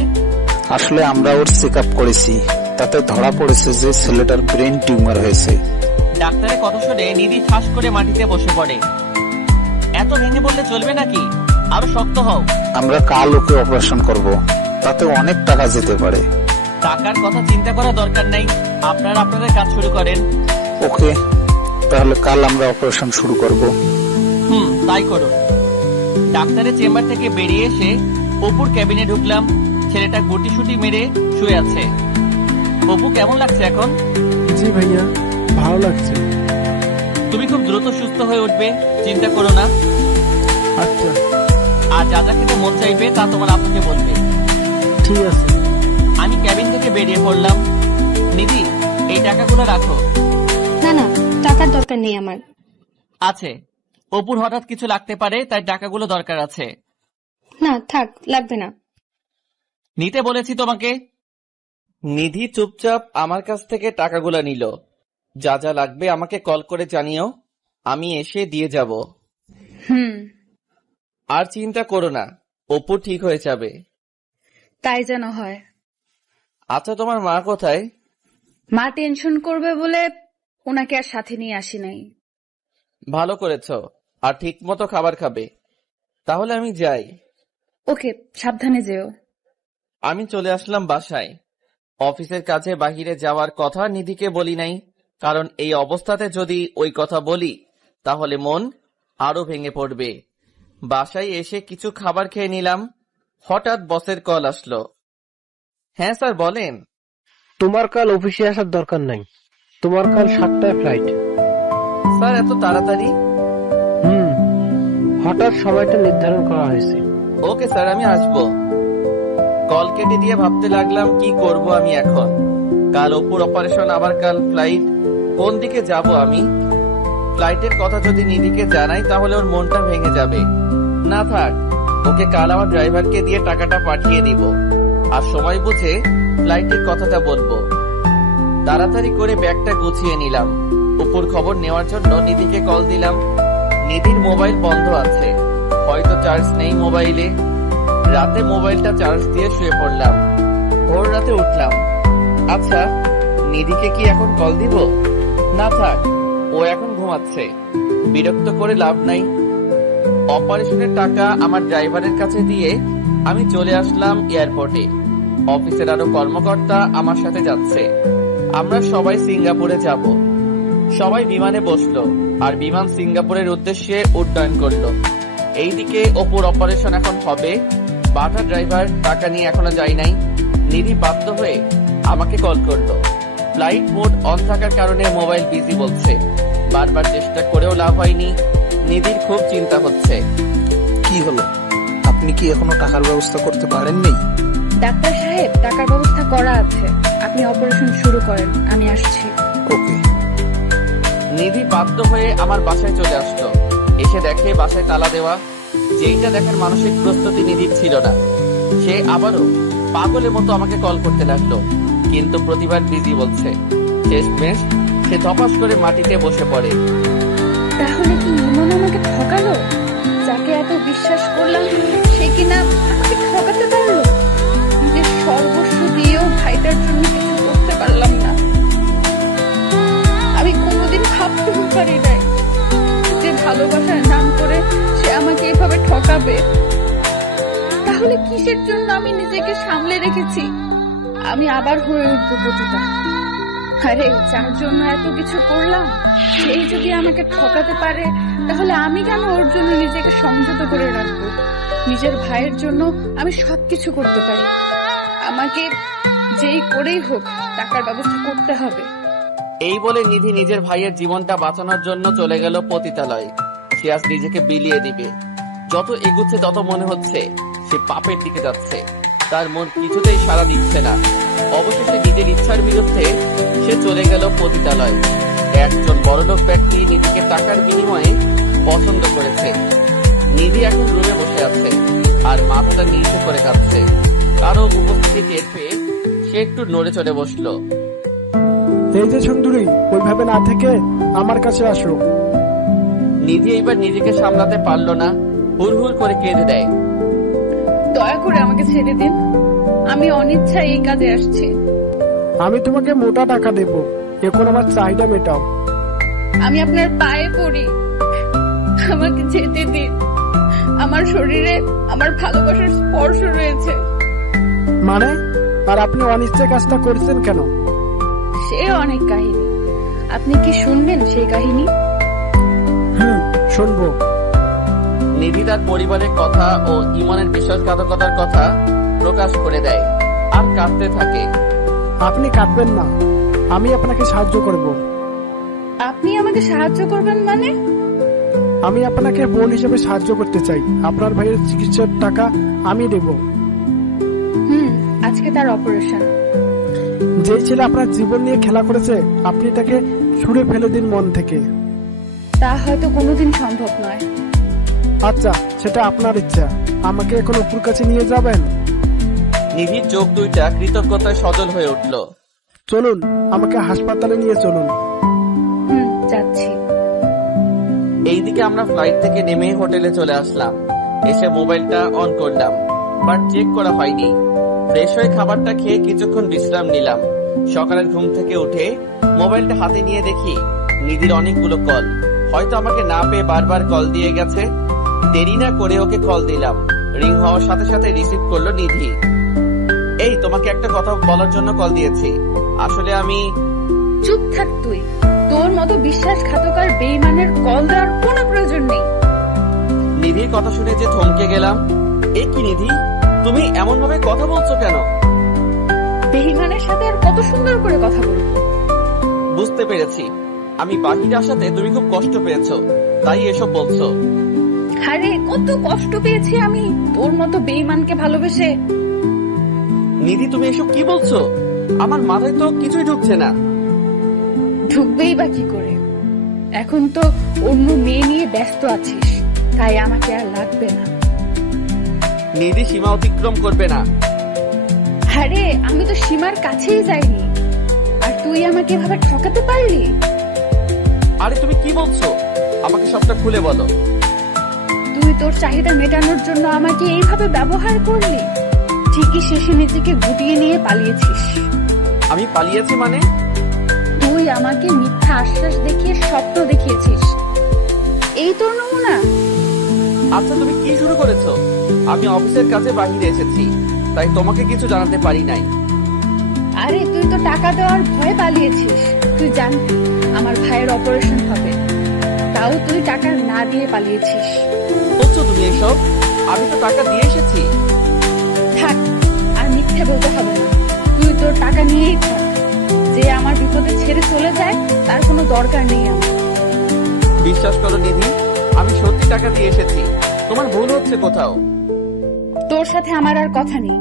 আসলে আমরা ওর চেক আপ করেছি, তাতে ধরা পড়েছে যে ছেলেটার ব্রেন টিউমার হয়েছে। ডাক্তারের কথা শুনে নিধি ঠাস করে মাটিতে বসে পড়ে। এত ভেঙে বললে চলবে নাকি, আরো শক্ত হও। আমরা কাল ওকে অপারেশন করব, তাতে অনেক টাকা যেতে পারে। টাকার কথা চিন্তা করা দরকার নাই, আপনারা আপনাদের কাজ শুরু করেন। ওকে, তাহলে কাল আমরা অপারেশন শুরু করব। তাই করুন। ডাক্তারের চেম্বার থেকে বেরিয়ে এসে অপুর ক্যাবিনে ঢুকলাম। ছেলেটা গুটি সুটি মেরে শুয়ে আছে। অপু কেমন লাগছে এখন? জি ভাইয়া, ভালো লাগছে। তুমি খুব দ্রুত সুস্থ হয়ে উঠবে, চিন্তা করো না। আচ্ছা, আর যা যা খেতে মন চাইবে তা তোমার আপুকে বলবে। ঠিক আছে। আমি ক্যাবিন থেকে বেরিয়ে পড়লাম। নিধি, এই টাকাগুলো রাখো। না না, টাকার দরকার নেই আমার। আছে, অপুর হঠাৎ কিছু লাগতে পারে, তাই টাকাগুলো দরকার আছে। না থাক, লাগবে না। নিতে বলেছি তোমাকে। নিধি চুপচাপ আমার কাছ থেকে টাকাগুলো নিল। যা যা লাগবে আমাকে কল করে জানিও, আমি এসে দিয়ে যাব। আর চিন্তা করো না, অপু ঠিক হয়ে যাবে। তাই যেন হয়। আচ্ছা, তোমার মা কোথায়? মা টেনশন করবে বলে ওনাকে আর সাথে নিয়ে আসি নাই। ভালো করেছো, আর ঠিক মতো খাবার খাবে। তাহলে আমি যাই। ওকে, সাবধানে যেও। আমি চলে আসলাম বাসায়। অফিসের কাজে বাহিরে যাওয়ার কথা নিধিকে বলি নাই, কারণ এই অবস্থাতে যদি ওই কথা বলি তাহলে মন আরো ভেঙে পড়বে। বাসায় এসে কিছু খাবার খেয়ে নিলাম। হঠাৎ বসের কল আসলো। হ্যাঁ স্যার, বলেন। তোমার কাল অফিসে আসার দরকার নাই, তোমার কাল 7টায় ফ্লাইট। স্যার, এত তাড়াতাড়ি? হঠাৎ সময়টা নির্ধারণ করা হয়েছে। ওকে স্যার, আমি আসবো। কল কেটে দিয়ে ভাবতে লাগলাম কি করব আমি এখন। কাল অপুর অপারেশন, আবার কাল ফ্লাইট। কোন দিকে যাব আমি? ফ্লাইটের কথা যদি নিধিকে জানাই তাহলে ওর মনটা ভেঙে যাবে। না থাক, ওকে কাল আমার ড্রাইভারকে দিয়ে টাকাটা পাঠিয়ে দিব, আর সময় বুঝে ফ্লাইটের কথাটা বলবো। তাড়াতাড়ি করে ব্যাগটা গুছিয়ে নিলাম। অপুর খবর নেওয়ার জন্য নিধিকে কল দিলাম। নিধির মোবাইল বন্ধ আছে, হয়তো চার্জ নেই মোবাইলে। রাতে মোবাইলটা চার্জ দিয়ে শুয়ে পড়লাম। ভোর রাতে উঠলাম। আচ্ছা, নিধিকে কি এখন কল দিব? না থাক, ও এখন ঘুমাচ্ছে, বিরক্ত করে লাভ নাই। অপারেশনের টাকা আমার ড্রাইভারের কাছে দিয়ে আমি চলে আসলাম এয়ারপোর্টে। অফিসের আরো কর্মকর্তা আমার সাথে যাচ্ছে। আমরা সবাই সিঙ্গাপুরে যাব। সবাই বিমানে বসলো, আর বিমান সিঙ্গাপুরের উদ্দেশ্যে উড্ডয়ন করলো। এইদিকে অপুর অপারেশন এখন হবে। বাটা ড্রাইভার টাকা নিয়ে এখনো যায় নাই। নিধি বাধ্য হয়ে আমাকে কল করলো। ফ্লাইট মোড অন থাকার কারণে মোবাইল বিজি বলছে। বারবার চেষ্টা করেও লাভ হয়নি। নিধির খুব চিন্তা হচ্ছে। কি হলো, আপনি কি এখনো টাকার ব্যবস্থা করতে পারেননি? ডাক্তার সাহেব, টাকার ব্যবস্থা করা আছে, আপনি অপারেশন শুরু করেন, আমি আসছি। ওকে। নিধি বাধ্য হয়ে আমার বাসায় চলে আসলো। এসে দেখে বাসায় তালা দেওয়া। যেইটা দেখার মানসিক প্রস্তুতি নিধির ছিল না। সে আবারও পাগলের মতো আমাকে কল করতে লাগলো, কিন্তু প্রতিবার বিজি বলছে। শেষমেশ সে ধপাস করে মাটিতে বসে পড়ে। তাহলে কি ইমন আমাকে ঠকালো? যাকে এত বিশ্বাস করলাম সে কিনা আমাকে ঠকাতে পারলো? নিজের সর্বস্ব দিয়েও ভাইটার জন্য কিছু করতে পারলাম না। আমি কোনোদিন ভাবতেও পারি নাই যে ভালোবাসার নাম করে সে আমাকে এভাবে ঠকাবে। তাহলে কিসের জন্য আমি নিজেকে সামলে রেখেছি? আমি আবার হয়ে উঠবো পতিতা। আরে, যার জন্য এত কিছু করলাম সেই যদি আমাকে ঠকাতে পারে, তাহলে আমি কেন ওর জন্য নিজেকে সংযত করে রাখবো? নিজের ভাইয়ের জন্য আমি সবকিছু করতে পারি। আমাকে যেই করেই হোক টাকার ব্যবস্থা করতে হবে। এই বলে নিধি নিজের ভাইয়ের জীবনটা বাঁচানোর জন্য চলে গেল পতিতালয়ে। সে আজ নিজেকে বিলিয়ে দিবে। যত এগুচ্ছে তত মনে হচ্ছে সে পাপের দিকে যাচ্ছে। তার মন কিছুতেই সাড়া দিচ্ছে না। অবশেষে নিজের ইচ্ছার বিরুদ্ধে সে চলে গেল পতিতালয়। একজন বড়লোক ব্যক্তি নিধিকে টাকার বিনিময়ে পছন্দ করেছে। নিধি এখন রুমে বসে আছে আর মাথাটা নিচে করে কাঁদছে। কারো উপস্থিতি টের পেয়ে সে একটু নড়ে চড়ে বসলো। এই যে সুন্দরী, ওইভাবে না থেকে আমার কাছে আসো। নিধি এইবার নিজেকে সামলাতে পারলো না, হুড় হুড় করে কেঁদে দেয়। দয়া করে আমাকে ছেড়ে দিন, আমি অনিচ্ছায় এই কাজে আসছি। আমি তোমাকে মোটা টাকা দেব, এখন আমার চাহিদা মেটাও। আমি আপনার পায়ে পড়ি, আমাকে যেতে দিন। আমার শরীরে আমার ভালোবাসার স্পর্শ রয়েছে। মানে? আর আপনি অনিচ্ছা কাজটা করছেন কেন? সে অনেক কাহিনী, আপনি কি শুনবেন সেই কাহিনী? শুনবো। নিধি তার পরিবারের কথা ও ইমনের বিশ্বাসঘাতকতার কথা প্রকাশ করে দেয় আর কাঁদতে থাকে। আপনি কাঁদবেন না, আমি আপনাকে সাহায্য করব। আপনি আমাকে সাহায্য করবেন মানে? আমি আপনাকে বোন হিসেবে সাহায্য করতে চাই। আপনার ভাইয়ের চিকিৎসার টাকা আমি দেব। আজকে তার অপারেশন। যে ছেলে আপনার জীবন নিয়ে খেলা করেছে, আপনি তাকে ছুঁড়ে ফেলে দিন মন থেকে। তা হয়তো কোনোদিন সম্ভব নয়। আচ্ছা, সেটা আপনার ইচ্ছা। আমাকে এখন অপুর কাছে নিয়ে যাবেন? নিধির চোখ দুইটা কৃতজ্ঞতায় সজল হয়ে উঠল। চলুন, আমাকে হাসপাতালে নিয়ে চলুন। যাচ্ছি। এইদিকে আমরা ফ্লাইট থেকে নেমে হোটেলে চলে আসলাম। এসে মোবাইলটা অন করলাম, বাট চেক করা হয়নি। ফ্রেশ হয়ে খাবারটা খেয়ে কিছুক্ষণ বিশ্রাম নিলাম। সকালের ঘুম থেকে উঠে মোবাইলটা হাতে নিয়ে দেখি নিধির অনেকগুলো কল। হয়তো আমাকে না পেয়ে বারবার কল দিয়ে গেছে। দেরি না করে ওকে কল দিলাম। রিং হওয়ার সাথে সাথে রিসিভ করলো নিধি। এই, তোমাকে একটা কথা বলার জন্য কল দিয়েছি। আসলে আমি... চুপ থাক তুই, তোর মতো বিশ্বাসঘাতক বেঈমানের কল দেওয়ার কোনো প্রয়োজন নেই। নিধির কথা শুনে যে থমকে গেলাম। এ কি নিধি, তুমি এমন ভাবে কথা বলছো কেন? বেঈমানের সাথে আর কত সুন্দর করে কথা বলবো? বুঝতে পেরেছি, আমি বাকিটা আসাতে তুমি খুব কষ্ট পেয়েছো, তাই এসব বলছো। আরে কত কষ্ট পেয়েছি আমি তোর মতো বেঈমানকে ভালোবেসে। নিধি, তুমি এসব কি বলছো? আমার মাথায় তো কিছুই ঢুকছে না। ঢুকবেই বা কি করে? এখন তো অন্য মেয়ে নিয়ে ব্যস্ত আছিস, তাই আমাকে আর লাগবে না। নিধি সীমা অতিক্রম করবে না। আরে আমি তো সীমার কাছেই যাইনি, আর তুই আমাকে এভাবে ঠকাতে পারলি? আরে তুমি কি বলছো? আমাকে সবটা খুলে বলো। তুই তোর চাহিদা মেটানোর জন্য আমাকে এইভাবে ব্যবহার করলি, ঠিকই শেষে নিজেকে গুটিয়ে নিয়ে পালিয়েছিস। আমি পালিয়েছি মানে? তুই আমাকে মিথ্যা আশ্বাস দেখিয়ে স্বপ্ন দেখিয়েছিস, এই তোর নমুনা। আচ্ছা, তুমি কি শুরু করেছো? আমি অফিসের কাছে বাহিরে এসেছি, তাই তোমাকে কিছু জানাতে পারি নাই। আরে তুই তো টাকা দেওয়ার ভয়ে পালিয়েছিস। তুই জানতি আমার ভাইয়ের অপারেশন হবে, তাও তুই টাকা না দিয়ে পালিয়েছিস। বলছো তুমি এসব? আমি তো টাকা দিয়ে এসেছি। থাক, আর মিথ্যে বলতে হবে না। তুই তোর টাকা নিয়েই থাক। যে আমার বিপদে ছেড়ে চলে যায় তার কোনো দরকার নেই আমার। বিশ্বাস করো নিধি, আমি সত্যি টাকা দিয়ে এসেছি। তোমার ভুল হচ্ছে কোথাও। তোর সাথে আমার আর কথা নেই,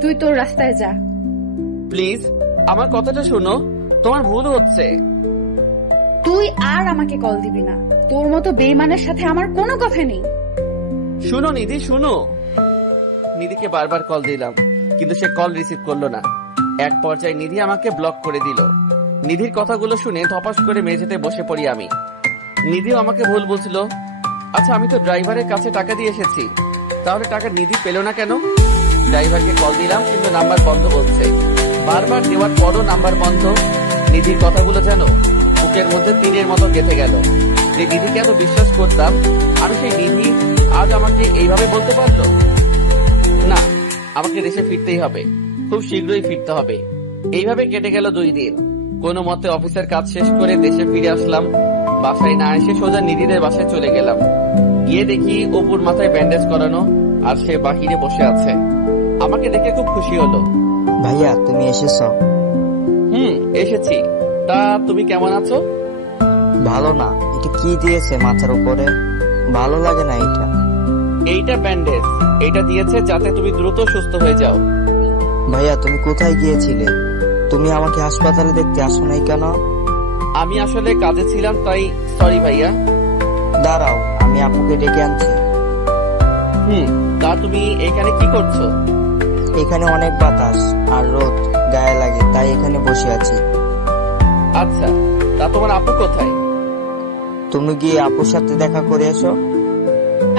তুই তোর রাস্তায় যা। প্লিজ আমার কথাটা শোনো, তোমার ভুল হচ্ছে। তুই আর আমাকে কল দিবি না, তোর মতো বেঈমানের সাথে আমার কোনো কথা নেই। শুনো নিধি, শুনো। নিধিকে বারবার কল দিলাম, কিন্তু সে কল রিসিভ করলো না। এক পর্যায়ে নিধি আমাকে ব্লক করে দিল। নিধির কথাগুলো শুনে ধপাস করে মেঝেতে বসে পড়ি আমি। নিধিও আমাকে ভুল বলছিল। আচ্ছা, আমি তো ড্রাইভারের কাছে টাকা দিয়ে এসেছি, তাহলে টাকা নিধি পেল না কেন? ড্রাইভারকে কল দিলাম, কিন্তু নাম্বার বন্ধ বলছে। বারবার দেওয়ার পরও নাম্বার বন্ধ। নিধির কথাগুলো যেন বুকের মধ্যে তীরের মতো গেঁথে গেল। যে নিধিকে এত বিশ্বাস করতাম, আমি সেই নিধি আজ আমাকে এইভাবে বলতে পারলো? না, আমাকে দেশে ফিরতেই হবে, খুব শীঘ্রই ফিরতে হবে। এইভাবে কেটে গেল 2 দিন। কোনো মতে অফিসের কাজ শেষ করে দেশে ফিরে আসলাম। বাসায় না এসে সোজা নিধিদের বাসায় চলে গেলাম। গিয়ে দেখি অপুর মাথায় ব্যান্ডেজ করানো, আর সে বাহিরে বসে আছে। আমাকে দেখে খুব খুশি হলো। ভাইয়া, তুমি এসেছো? এসেছি। তা তুমি কেমন আছো? ভালো না। এটা কি দিয়েছে মাথার উপরে? ভালো লাগে না এটা। এইটা ব্যান্ডেজ। এইটা দিয়েছে যাতে তুমি দ্রুত সুস্থ হয়ে যাও। ভাইয়া তুমি কোথায় গিয়েছিলে? তুমি আমাকে হাসপাতালে দেখতে আসো নাই কেন? আমি আসলে কাজে ছিলাম, তাই সরি ভাইয়া। দাঁড়াও, আমি আপুকে ডেকে আনছি। তা তুমি এখানে কি করছো? এখানে অনেক বাতাস আর রোদ গায়ে লাগে, তাই এখানে বসে আছি। আচ্ছা, তা তোমার আপু কোথায়? তুমি গিয়ে আপুর সাথে দেখা করে এসো।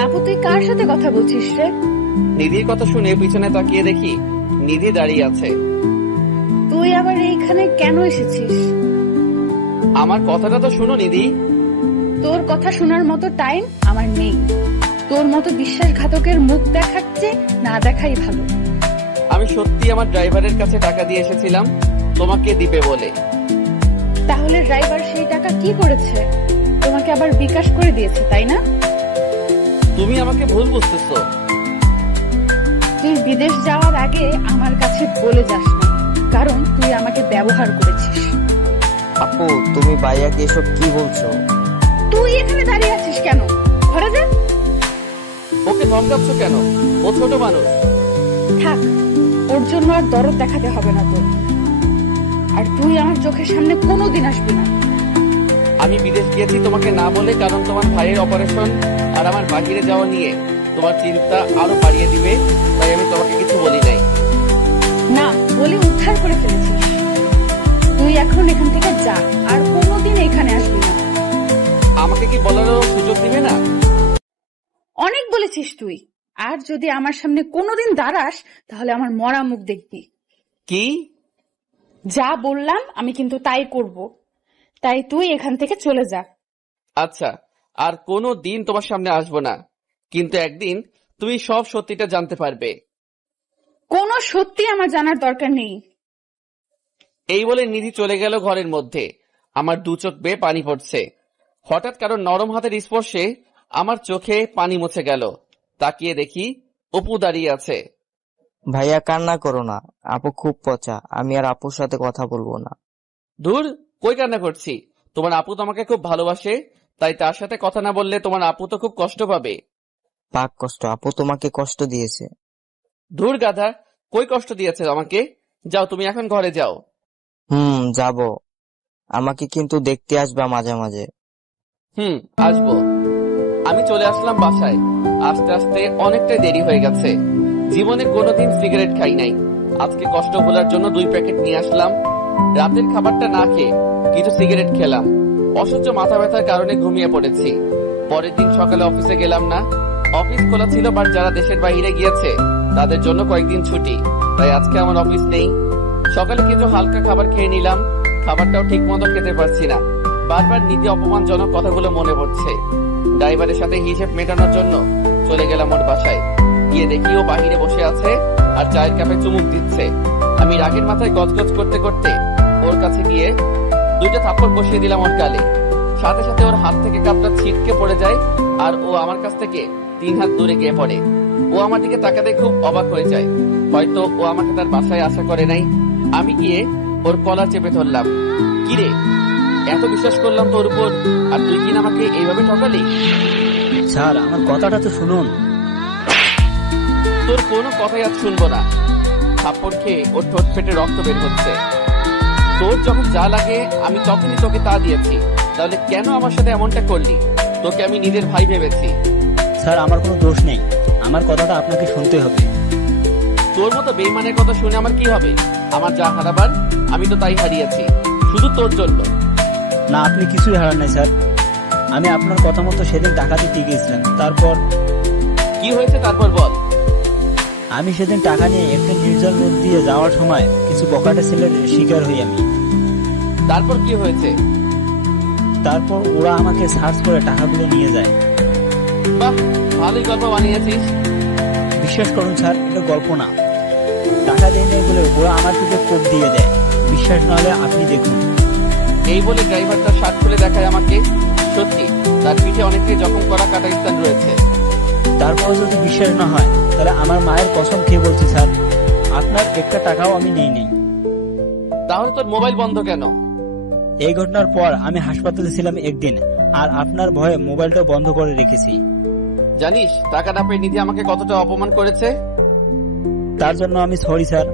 আপু তুই কার সাথে কথা বলছিস রে? নিধির কথা শুনে পিছনে তাকিয়ে দেখি নিধি দাঁড়িয়ে আছে। তুই আবার এইখানে কেন এসেছিস? আমার কথাটা তো শুনো নিধি। তোর কথা শোনার মতো টাইম আমার নেই। তোর মতো বিশ্বাসঘাতকের মুখ দেখাচ্ছে না দেখাই ভালো। আমি সত্যি আমার ড্রাইভারের কাছে টাকা দিয়ে এসেছিলাম তোমাকে দিবে বলে। তাহলে ড্রাইভার সেই টাকা কি করেছে? তোমাকে আবার বিকাশ করে দিয়েছে, তাই না? তুমি আমাকে ভুল বুঝতেছো। তুই বিদেশ যাওয়ার আগে আমার কাছে বলে যাস না, কারণ তুই আমাকে ব্যবহার করেছিস। আপু তুমি ভাইয়াকে এসব কি বলছো? তুই এখানে দাঁড়িয়ে আছিস কেন? ঘরে যা। ওকে ধমকাচ্ছ কেন? ও ছোট মানুষ। থাক, ওর জন্য আর দরদ দেখাতে হবে না তোর। আর তুই আমার চোখের সামনে কোনোদিন আসবি না। আমি বিদেশ গিয়েছি তোমাকে না বলে, কারণ তোমার ভাইয়ের অপারেশন আর আমার বাহিরে যাওয়া নিয়ে তোমার চিন্তা আরো বাড়িয়ে দিবে, তাই আমি তোমাকে কিছু বলি নাই। না বলে উদ্ধার করে ফেলেছিস। তুই এখন এখান থেকে যা, আর কোনোদিন এখানে আসবি না। আমাকে কি বলারও সুযোগ দিবে না? অনেক বলেছিস তুই। আর যদি আমার সামনে কোনোদিন দাঁড়াস তাহলে আমার মরা মুখ দেখবি। কি? যা বললাম আমি কিন্তু তাই করব। তাই তুই এখান থেকে চলে যা। আচ্ছা, আর কোনো দিন তোমার সামনে আসবো না, কিন্তু একদিন তুমি সব সত্যিটা জানতে পারবে। কোনো সত্যি আমার জানার দরকার নেই। এই বলে নিধি চলে গেল ঘরের মধ্যে। আমার দু চোখ বেয়ে পানি পড়ছে। হঠাৎ কারো নরম হাতের স্পর্শে আমার চোখে পানি মুছে গেল। তাকিয়ে দেখি অপু দাঁড়িয়ে আছে। ভাইয়া কান্না করো না, আপু খুব পচা, আমি আর আপুর সাথে কথা বলবো না। দূর, কই কান্না করছি? তোমার আপু তোমাকে খুব ভালোবাসে, তাই তার সাথে কথা না বললে তোমার আপু তো খুব কষ্ট পাবে। পাক কষ্ট, আপু তোমাকে কষ্ট দিয়েছে। ধুর গাধা, কই কষ্ট দিয়েছে আমাকে? যাও, তুমি এখন ঘরে যাও। যাব। আমাকে কিন্তু দেখতে আসবা মাঝে মাঝে। আসবো। আমি চলে আসলাম বাসায়। আস্তে আস্তে অনেকটাই দেরি হয়ে গেছে। জীবনে কোনোদিন সিগারেট খাই নাই। আজকে কষ্ট ভোলার জন্য 2 প্যাকেট নিয়ে আসলাম। রাতের খাবারটা না খেয়ে কিছু সিগারেট খেলাম। অসহ্য মাথা ব্যথার কারণে ঘুমিয়ে পড়েছি। পরের দিন সকালে অফিসে গেলাম না। অফিস খোলা ছিল, বাট যারা দেশের বাইরে গিয়েছে তাদের জন্য কয়েকদিন ছুটি, তাই আজকে আমার অফিস নেই। সকালে কিছু হালকা খাবার খেয়ে নিলাম। খাবারটাও ঠিক মতো খেতে পারছি না। বারবার নিজে অপমানজনক কথাগুলো মনে পড়ছে। ড্রাইভারের সাথে হিসেব মেটানোর জন্য চলে গেলাম ওর বাসায়। গিয়ে দেখি ও বাহিরে বসে আছে আর চায়ের কাপে চুমুক দিচ্ছে। আমি রাগের মাথায় গজগজ করতে করতে ওর কাছে গিয়ে 2টা থাপ্পড় বসিয়ে দিলাম ওর গালে। সাথে সাথে ওর হাত থেকে কাপটা ছিটকে পড়ে যায় আর ও আমার কাছ থেকে 3 হাত দূরে গিয়ে পড়ে। ও আমার দিকে তাকাতে খুব অবাক হয়ে যায়। হয়তো ও আমাকে তার বাসায় আশা করে নাই। আমি গিয়ে ওর কলার চেপে ধরলাম। কিরে, এত বিশ্বাস করলাম তোর উপর, আর তুই কিনা আমাকে এইভাবে ঠকালি? স্যার আমার কথাটা তো শুনুন। তোর কোনো কথাই আজ শুনবো না। থাপ্পড় খেয়ে ওর ঠোঁট ফেটে রক্ত বের হচ্ছে। তোর যখন যা লাগে আমি তখনই তোকে তা দিয়েছি, তাহলে কেন আমার সাথে এমনটা করলি? তোকে আমি নিজের ভাই ভেবেছি। স্যার আমার কোনো দোষ নেই, আমার কথাটা আপনাকে শুনতে হবে। তোর মতো বেইমানের কথা শুনে আমার কি হবে? আমার যা হারাবার আমি তো তাই হারিয়েছি, শুধু তোর জন্য। না, আপনি কিছুই হারান নাই স্যার। আমি আপনার কথা মতো সেদিন টাকা দিতে গিয়েছিলাম। তারপর কি হয়েছে তারপর বল। আমি সেদিন টাকা নিয়ে একটা নির্জন রোড দিয়ে যাওয়ার সময় কিছু বকাটে ছেলের শিকার হই আমি। তারপর কি হয়েছে? তারপর ওরা আমাকে সার্চ করে টাকাগুলো নিয়ে যায়। বাহ, ভালোই গল্প বানিয়েছিস। বিশ্বাস করুন স্যার, এটা গল্প না। টাকা দিয়ে নেই বলে ওরা আমার পিঠে কোপ দিয়ে দেয়। বিশ্বাস না হলে আপনি দেখুন। এই বলে ড্রাইভার তার শার্ট খুলে দেখায় আমাকে। সত্যি তার পিঠে অনেকটাই জখম করা কাটা স্থান রয়েছে। তারপর যদি বিশ্বাস না হয় তাহলে আমার মায়ের কসম খেয়ে বলছি স্যার, আপনার একটা টাকাও আমি নেই। তাহলে তোর মোবাইল বন্ধ কেন? এই ঘটনার পর আমি হাসপাতালে ছিলাম একদিন, আর আপনার ভয়ে মোবাইলটা বন্ধ করে রেখেছি। জানিস টাকা না পেয়ে নিধি আমাকে কতটা অপমান করেছে? তার জন্য আমি সরি স্যার।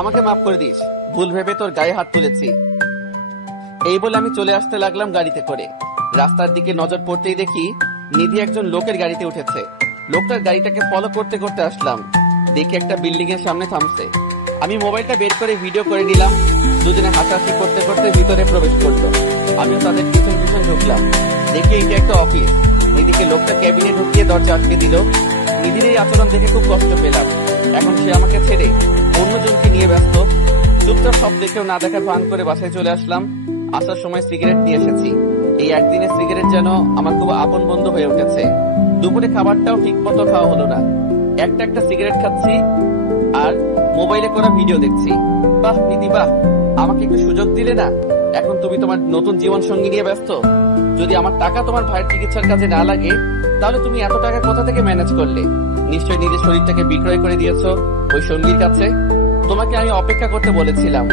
আমাকে মাফ করে দিস, ভুল ভেবে তোর গায়ে হাত তুলেছি। এই বলে আমি চলে আসতে লাগলাম গাড়িতে করে। রাস্তার দিকে নজর পড়তেই দেখি নিধি একজন লোকের গাড়িতে উঠেছে। লোকটার গাড়িটাকে ফলো করতে করতে আসলাম, দেখি একটা বিল্ডিং এর সামনে থামছে। আমি মোবাইলটা বের করে ভিডিও করে নিলাম। দুজনে হাসাহাসি করতে করতে ভিতরে প্রবেশ করলো। আমিও তাদের পিছন পিছন ঢুকলাম। দেখি এটা একটা অফিস। নিধিকে লোকটা ক্যাবিনে ঢুকিয়ে দরজা আটকে দিল। নিধির এই আচরণ দেখে খুব কষ্ট পেলাম। এখন সে আমাকে ছেড়ে অন্যজনকে নিয়ে ব্যস্ত। চুপচাপ সব দেখেও না দেখার ভান করে বাসায় চলে আসলাম। আসার সময় সিগারেট নিয়ে এসেছি। এই একদিনে সিগারেট যেন আমার খুব আপন বন্ধু হয়ে উঠেছে। দুপুরে খাবারটাও ঠিক মতো খাওয়া হলো না। একটা সিগারেট খাচ্ছি আর মোবাইলে করা ভিডিও দেখছি। বাহ নিধি বাহ, আমাকে একটু সুযোগ দিলে না? এখন তুমি তোমার নতুন জীবন সঙ্গী নিয়ে ব্যস্ত। যদি আমার টাকা তোমার ভাইয়ের চিকিৎসার কাজে না লাগে, তাহলে তুমি এত টাকা কোথা থেকে ম্যানেজ করলে? নিশ্চয়ই নিজের শরীরটাকে বিক্রয় করে দিয়েছো ওই সঙ্গীর কাছে। তোমাকে আমি অপেক্ষা করতে বলেছিলাম,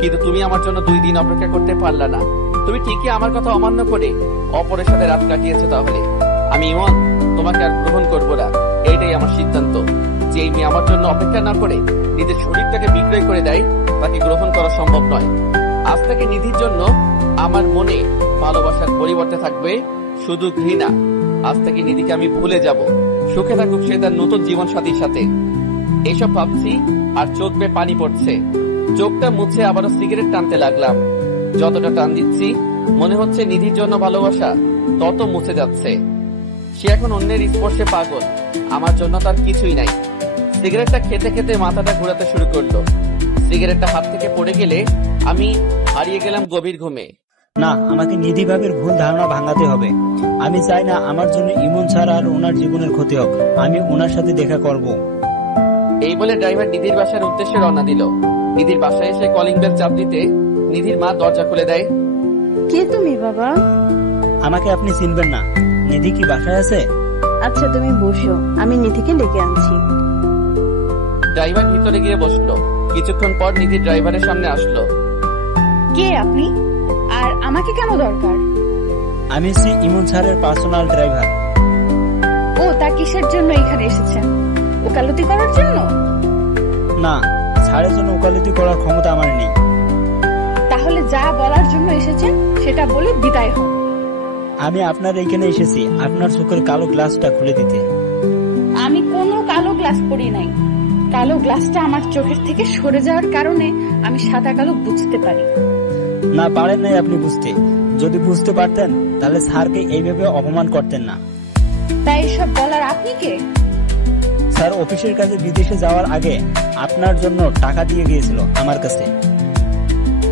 কিন্তু তুমি আমার জন্য 2 দিন অপেক্ষা করতে পারলা না। তুমি ঠিকই আমার কথা অমান্য করে অপরের সাথে রাত কাটিয়েছো। তাহলে আমি ইমন তোমাকে আর গ্রহণ করবো না। এইটাই আমার সিদ্ধান্ত যে এই মেয়ে আমার জন্য অপেক্ষা না করে নিজের শরীরটাকে বিক্রয় করে দেয়, তাকে গ্রহণ করা সম্ভব নয়। আজ থেকে নিধির জন্য আমার মনে ভালোবাসার পরিবর্তে থাকবে শুধু ঘৃণা। আজ থেকে নিধিকে আমি ভুলে যাব। সুখে থাকুক সে তার নতুন জীবন সাথীর সাথে। এইসব ভাবছি আর চোখ বেয়ে পানি পড়ছে। চোখটা মুছে আবারও সিগারেট টানতে লাগলাম। যতটা টান দিচ্ছি মনে হচ্ছে নিধির জন্য ভালোবাসা তত মুছে যাচ্ছে। সে এখন অন্যের স্পর্শে পাগল, আমার জন্য তার কিছুই নাই। সিগারেটটা খেতে খেতে মাথাটা ঘোরাতে শুরু করলো। সিগারেটটা হাত থেকে পড়ে গেলে আমি হারিয়ে গেলাম গভীর ঘুমে। না, আমাকে নিধি ভাবির ভুল ধারণা ভাঙাতে হবে। আমি চাই না আমার জন্য ইমন ছাড়া আর ওনার জীবনের ক্ষতি হোক। আমি ওনার সাথে দেখা করব। এই বলে ড্রাইভার নিধির বাসার উদ্দেশ্যে রওনা দিল। নিধির বাসায় এসে কলিং বেল চাপ দিতে নিধির মা দরজা খুলে দেয়। কে তুমি বাবা? আমাকে আপনি চিনবেন না। নিধি কি বাসায় আছে? আচ্ছা তুমি বসো, আমি নিধিকে ডেকে আনছি। ড্রাইভার ভিতরে গিয়ে বসলো। কিছুক্ষণ পর নিধি ড্রাইভারের সামনে আসলো। কে আপনি? আর আমাকে কেন দরকার? আমি ইমন স্যারের পার্সোনাল ড্রাইভার। ও, তা কিসের জন্য এখানে এসেছেন? ওকালতি করার জন্য? না, স্যারের জন্য ওকালতি করার ক্ষমতা আমার নেই। তাহলে যা বলার জন্য এসেছেন সেটা বলে বিদায় হন। আমি আপনার এখানে এসেছি আপনার চোখের কালো গ্লাসটা খুলে দিতে। আমি কোনো কালো গ্লাস পরি নাই। কালো গ্লাসটা আমার চোখের থেকে সরে যাওয়ার কারণে আমি সাদা কালো বুঝতে পারি। না, পারেন নাই আপনি বুঝতে। যদি বুঝতে পারতেন তাহলে স্যারকে এইভাবে অপমান করতেন না। তাই এসব বলার আপনি কে? স্যার অফিসের কাছে বিদেশে যাওয়ার আগে আপনার জন্য টাকা দিয়ে গিয়েছিল আমার কাছে।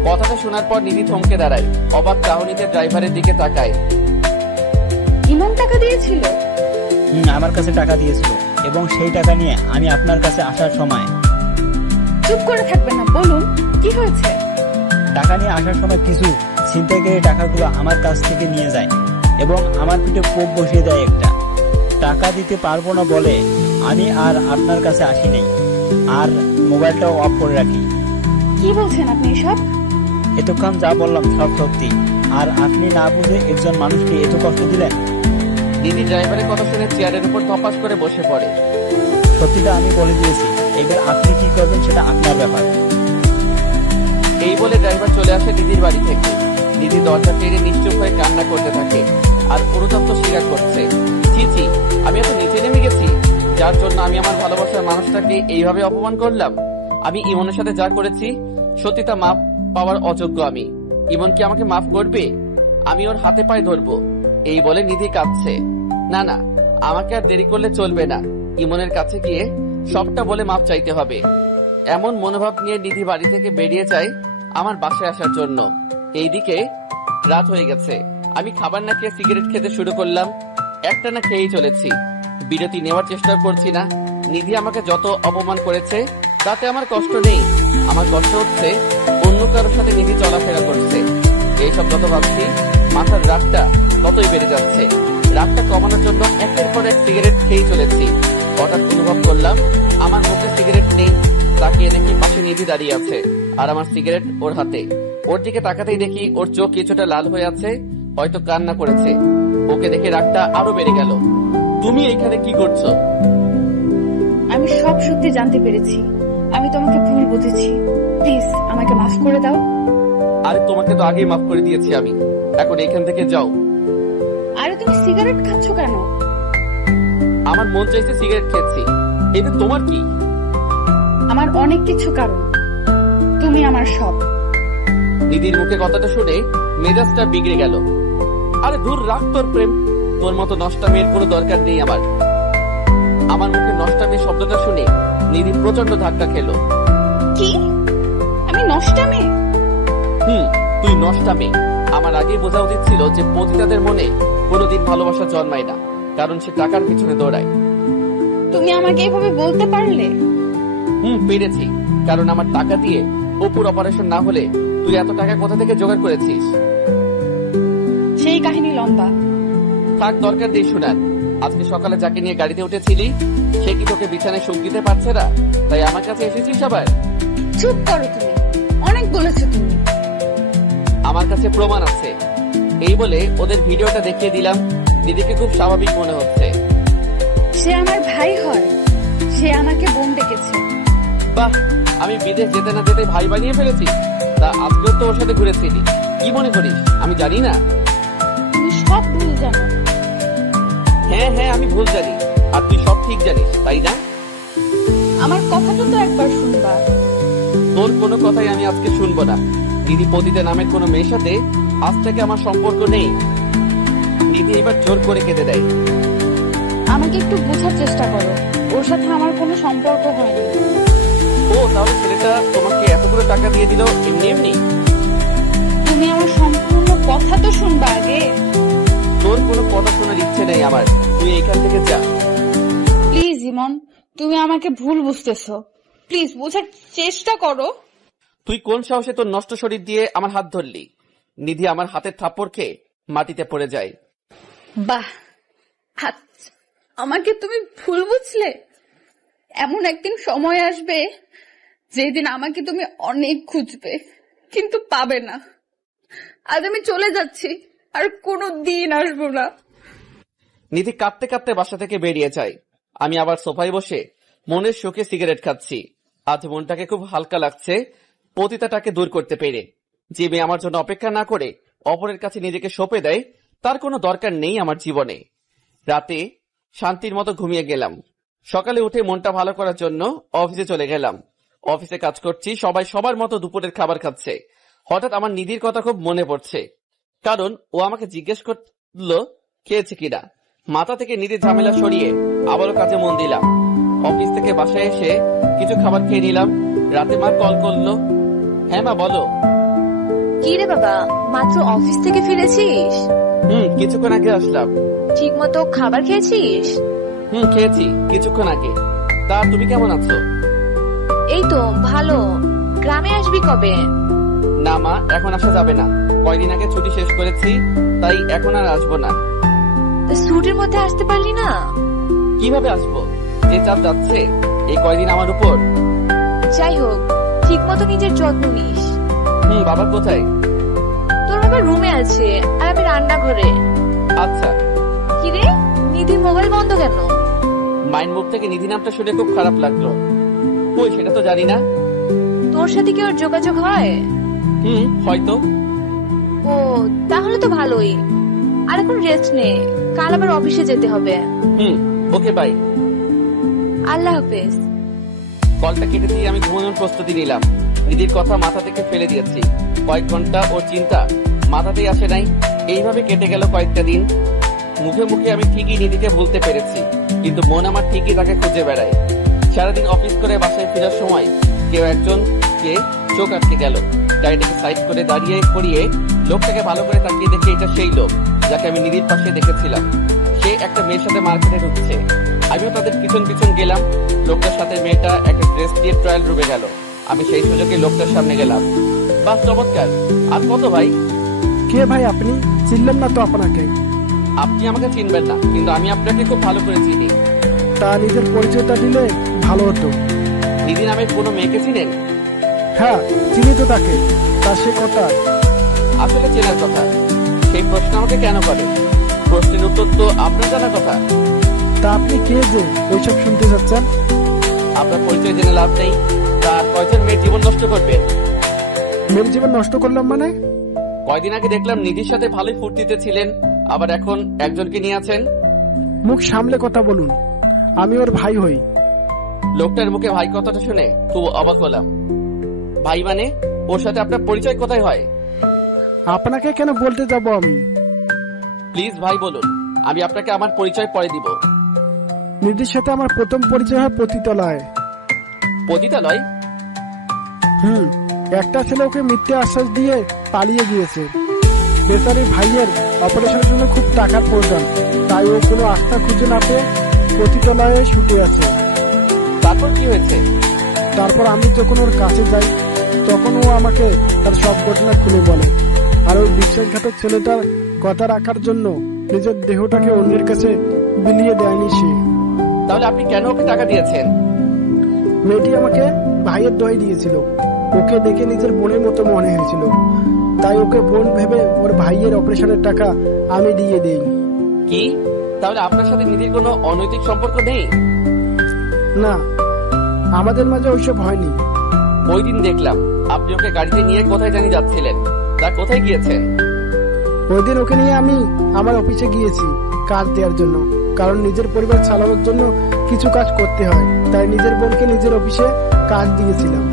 কথাটা শোনার পর নিধি থমকে দাঁড়ায়। অবাক চাহনিতে ড্রাইভারের দিকে তাকায়। ইমন টাকা দিয়েছিল? আমার কাছে টাকা দিয়েছিল এবং সেই টাকা নিয়ে আমি আপনার কাছে আসার সময়। চুপ করে থাকবেন না, বলুন কি হয়েছে? টাকা নিয়ে আসার সময় কিছু ছিনতাইকারী টাকাগুলো আমার কাছ থেকে নিয়ে যায় এবং আমার পিঠে কোপ বসিয়ে দেয় একটা। টাকা দিতে পারবো না বলে আমি আর আপনার কাছে আসি নাই, আর মোবাইলটাও অফ করে রাখি। কি বলছেন আপনি এসব? এতক্ষণ যা বললাম সব সত্যি, আর আপনি না বুঝে একজন মানুষকে এত কষ্ট দিলেন। দিদি ড্রাইভারের কথা শুনে চেয়ারের উপর ধপাস করে বসে পড়ে। সত্যিটা আমি বলে দিয়েছি, এবার আপনি কি করবেন সেটা আপনার ব্যাপার। এই বলে ড্রাইভার চলে আসে দিদির বাড়ি থেকে। দিদি দরজা টেনে নিশ্চুপ হয়ে কান্না করতে থাকে আর পুরোতত্ত্ব স্বীকার করছে। ছি, আমি এত নিচে নেমে গেছি, যার জন্য আমি আমার ভালোবাসার মানুষটাকে এইভাবে অপমান করলাম। আমি ইমনের সাথে যা করেছি সত্যি তা মাফ পাওয়ার অযোগ্য আমি। ইমন কি আমাকে মাফ করবে? আমি ওর হাতে পায়ে ধরবো। এই বলে নিধি কাঁদছে। না, আমাকে আর দেরি করলে চলবে না। ইমনের কাছে গিয়ে সবটা বলে মাফ চাইতে হবে। এমন মনোভাব নিয়ে নিধি বাড়ি থেকে বেরিয়ে যায় আমার বাসায় আসার জন্য। এইদিকে রাত হয়ে গেছে। আমি খাবার না খেয়ে সিগারেট খেতে শুরু করলাম। একটা না খেয়েই চলেছি, বিরতি নেওয়ার চেষ্টা করছি না। নিধি আমাকে যত অপমান করেছে তাতে আমার কষ্ট নেই। আমার কষ্ট হচ্ছে অন্য কারোর সাথে নিধি চলাফেরা করছে। এইসব যত ভাবছি মাথার রাগটা ততই বেড়ে যাচ্ছে। রাগটা কমানোর জন্য একের পর এক সিগারেট খেয়েই চলেছি। হঠাৎ অনুভব করলাম আমার মুখে সিগারেট নেই। তাকিয়ে দেখি পাশে নিধি দাঁড়িয়ে আছে আর আমার সিগারেট ওর হাতে। ওর দিকে তাকাতেই দেখি ওর চোখ কিছুটা লাল হয়ে আছে, হয়তো কান্না করেছে। ওকে দেখে রাগটা আরো বেড়ে গেল। তুমি এইখানে কি করছো? আমি সব সত্যি জানতে পেরেছি। আমি তোমাকে ভুল বুঝেছি, প্লিজ আমাকে মাফ করে দাও। আরে তোমাকে তো আগেই মাফ করে দিয়েছি আমি, এখন এখান থেকে যাও। আরে তুমি সিগারেট খাচ্ছ কেন? আমার মন চাইছে সিগারেট খেয়েছি, এতে তোমার কি? আমার অনেক কিছু কারণ, তুমি আমার সব। দিদির মুখে কথাটা শুনে মেজাজটা বিগড়ে গেল। আরে দূর রাখ তোর প্রেম, তোর মতো নষ্টা মেয়ের কোনো দরকার নেই আমার। আমার মুখে নষ্টা মেয়ে শব্দটা শুনে নিধি প্রচন্ড ধাক্কা খেলো। কি? আমি নষ্টা মেয়ে? তুই নষ্টা মেয়ে। আমার আগেই বোঝা উচিত ছিল যে পতিতাদের মনে কোনোদিন ভালোবাসা জন্মায় না, কারণ সে টাকার পিছনে দৌড়ায়। তুমি আমাকে এভাবে বলতে পারলে? পেরেছি, কারণ আমার টাকা দিয়ে অপুর অপারেশন না হলে তুই এত টাকা কোথা থেকে জোগাড় করেছিস? সেই কাহিনী লম্বা। থাক, দরকার নেই শোনার। আজকে সকালে যাকে নিয়ে গাড়িতে উঠেছিলি সে কি তোকে বিছানায় সুখ দিতে পারছে না, তাই আমার কাছে এসেছিস আবার? চুপ করো, তুমি অনেক বলেছো। তুমি, আমার কাছে প্রমাণ আছে। এই বলে ওদের ভিডিওটা দেখিয়ে দিলাম। দিদিকে খুব স্বাভাবিক মনে হচ্ছে। সে আমার ভাই হয়, সে আমাকে বোন ডেকেছে। বাহ, আমি বিদেশ যেতে না যেতে ভাই বানিয়ে ফেলেছি। তা আজকেও তো ওর সাথে ঘুরেছিলি, কি মনে করিস আমি জানি না? তুমি সব ভুল জানো। হ্যাঁ হ্যাঁ, আমি ভুল জানি, আর তুই সব ঠিক জানিস, তাই না? আমার কথাটা তো একবার শুনবা। তোর কোনো কথাই আমি আজকে শুনবো না। দিদি পতিতা নামের কোনো মেয়ের সাথে আজ থেকে আমার সম্পর্ক নেই। দিদি এবার জোর করে কেঁদে দেয়। আমাকে একটু বোঝার চেষ্টা করো, ওর সাথে আমার কোনো সম্পর্ক হয়নি। ও, তাহলে ছেলেটা তোমাকে এতগুলো টাকা দিয়ে দিল এমনি এমনি? তুমি আমার সম্পূর্ণ কথা তো শুনবা আগে। তোর কোনো কথা শোনার ইচ্ছে নেই আমার, তুই এখান থেকে যা। প্লিজ ইমন, তুমি আমাকে ভুল বুঝতেছো, প্লিজ বোঝার চেষ্টা করো। তুই কোন সাহসে তোর নষ্ট শরীর দিয়ে আমার হাত ধরলি? নিধি আমার হাতের থাপ্পড় খেয়ে মাটিতে পড়ে যায়। বাহ, আমাকে তুমি ভুল বুঝলে। এমন একদিন সময় আসবে যেদিন আমাকে তুমি অনেক খুঁজবে, কিন্তু পাবে না। আজ আমি চলে যাচ্ছি, আর কোনো দিন আসবো না। নিধি কাঁদতে কাঁদতে বাসা থেকে বেরিয়ে যায়। আমি আবার সোফায় বসে মনের সুখে সিগারেট খাচ্ছি। আজ মনটাকে খুব হালকা লাগছে পতিতাটাকে দূর করতে পেরে। যে মেয়ে আমার জন্য অপেক্ষা না করে অপরের কাছে নিজেকে সঁপে দেয়, তার কোনো দরকার নেই আমার জীবনে। রাতে শান্তির মতো ঘুমিয়ে গেলাম। সকালে উঠে মনটা ভালো করার জন্য অফিসে চলে গেলাম। অফিসে কাজ করছি, সবাই সবার মতো দুপুরের খাবার খাচ্ছে। হঠাৎ আমার নিধির কথা খুব মনে পড়ছে, কারণ ও আমাকে জিজ্ঞেস করলো খেয়েছে কিনা। মাথা থেকে নিধির ঝামেলা সরিয়ে আবারও কাজে মন দিলাম। অফিস থেকে বাসায় এসে কিছু খাবার খেয়ে নিলাম। রাতে মা কল করলো। হ্যাঁ মা, বলো। কি রে বাবা, মাত্র অফিস থেকে ফিরেছিস? কিছুক্ষণ আগে আসলাম। ঠিক মতো খাবার খেয়েছিস? খেয়েছি কিছুক্ষণ আগে। তা তুমি কেমন আছো? এই তো ভালো। গ্রামে আসবি কবে? না মা, এখন আসা যাবে না। কয়দিন আগে ছুটি শেষ করেছি, তাই এখন আর আসবো না। ছুটির মধ্যে আসতে পারলি না? কিভাবে আসবো, যে চাপ যাচ্ছে এই কয়দিন আমার উপর। যাই হোক, ঠিক মতো নিজের যত্ন নিস। বাবা কোথায়? তোর বাবা রুমে আছে, আর আমি রান্নাঘরে। আচ্ছা। কিরে, নিধির মোবাইল বন্ধ কেন? মাইন্ড মুখ থেকে নিধি নামটা শুনে খুব খারাপ লাগলো। কই, সেটা তো জানি না। তোর সাথে কি ওর যোগাযোগ হয়? হয়তো। ও, তাহলে তো ভালোই। আর এখন রেস্ট নে, কাল আবার অফিসে যেতে হবে। ওকে, বাই। আল্লাহ হাফেজ। কলটা কেটে দিয়ে আমি ঘুমানোর প্রস্তুতি নিলাম। নিধির কথা মাথা থেকে ফেলে দিয়েছি। কয়েক ঘন্টা ওর চিন্তা মাথাতেই আসে নাই। এইভাবে কেটে গেল কয়েকটা দিন। মুখে মুখে আমি ঠিকই নিধিকে ভুলতে পেরেছি, কিন্তু মন আমার ঠিকই তাকে খুঁজে বেড়ায়। সারাদিন অফিস করে বাসায় ফেরার সময় কেউ একজনকে চোখ আটকে গেল। গাড়িটাকে সাইড করে দাঁড়িয়ে করিয়ে লোকটাকে ভালো করে তাকিয়ে দেখে এটা সেই লোক যাকে আমি নিধির পাশে দেখেছিলাম। সে একটা মেয়ের সাথে মার্কেটে ঢুকছে। আমিও তাদের পিছন পিছন গেলাম। লোকটার সাথে মেয়েটা একটা ড্রেস দিয়ে ট্রায়াল রুমে গেল। আমি সেই সুযোগে লোকটার সামনে গেলাম। বাহ, চমৎকার। আর কত ভাই? কে ভাই আপনি? চিনলাম না তো আপনাকে। আপনি আমাকে চিনবেন না, কিন্তু আমি আপনাকে খুব ভালো করে চিনি। তা নিজের পরিচয়টা দিলে ভালো হতো। নিধি নামের কোনো মেয়েকে চিনেন? হ্যাঁ, চিনি তো তাকে। তা সে কোথায়? আসলে চেনার কথা। সেই প্রশ্ন আমাকে কেন করে? প্রশ্নের উত্তর তো আপনার জানা কথা। তা আপনি কে যে ওইসব শুনতে যাচ্ছেন? আপনার পরিচয় জেনে লাভ নেই। তা কয়জন মেয়ের জীবন নষ্ট করবেন? মেয়ের জীবন নষ্ট করলাম মানে? কয়দিন আগে দেখলাম নিধির সাথে ভালোই ফুর্তিতে ছিলেন, আবার এখন একজনকে নিয়ে আছেন। মুখ সামলে কথা বলুন, আমি ওর ভাই হই। লোকটার মুখে ভাই কথাটা শুনে খুব অবাক হলাম। ভাই মানে? ওর সাথে আপনার পরিচয় কোথায় হয়? আপনাকে কেন বলতে যাব আমি? প্লিজ ভাই বলুন, আমি আপনাকে আমার পরিচয় পরে দিব। নিধির সাথে আমার প্রথম পরিচয় হয় পতিতালয়ে। পতিতালয়? একটা ছেলে ওকে মিথ্যে আশ্বাস দিয়ে পালিয়ে গিয়েছে। বেচারি ভাইয়ের অপারেশনের জন্য খুব টাকার প্রয়োজন, তাই ও কোনো আস্থা খুঁজে না পেয়ে পতিতালয়ে ছুটে আছে। তারপর কি হয়েছে? তারপর আমি যখন ওর কাছে যাই তখন ও আমাকে তার সব ঘটনা খুলে বলে। আর ওই বিশ্বাসঘাতক ছেলেটার কথা রাখার জন্য নিজের দেহটাকে অন্যের কাছে বিলিয়ে দেয়নি সে। তাহলে আপনি কেন ওকে টাকা দিয়েছেন? মেয়েটি আমাকে ভাইয়ের দই দিয়েছিল। ওকে দেখে নিজের বোনের মতো মনে হয়েছিল, তাই ওকে বোন ভেবে ওর ভাইয়ের অপারেশনের টাকা আমি দিয়ে দেই। কি? তাহলে আপনার সাথে নিধির কোনো অনৈতিক সম্পর্ক নেই? না, আমাদের মাঝে ওইসব হয়নি। ওই দিন দেখলাম আপনি ওকে গাড়িতে নিয়ে কোথায় জানি যাচ্ছিলেন, তা কোথায় গিয়েছেন? ওই দিন ওকে নিয়ে আমি আমার অফিসে গিয়েছি কাজ দেওয়ার জন্য, কারণ নিজের পরিবার চালানোর জন্য কিছু কাজ করতে হয়, তাই নিজের বোনকে নিজের অফিসে কাজ দিয়েছিলাম।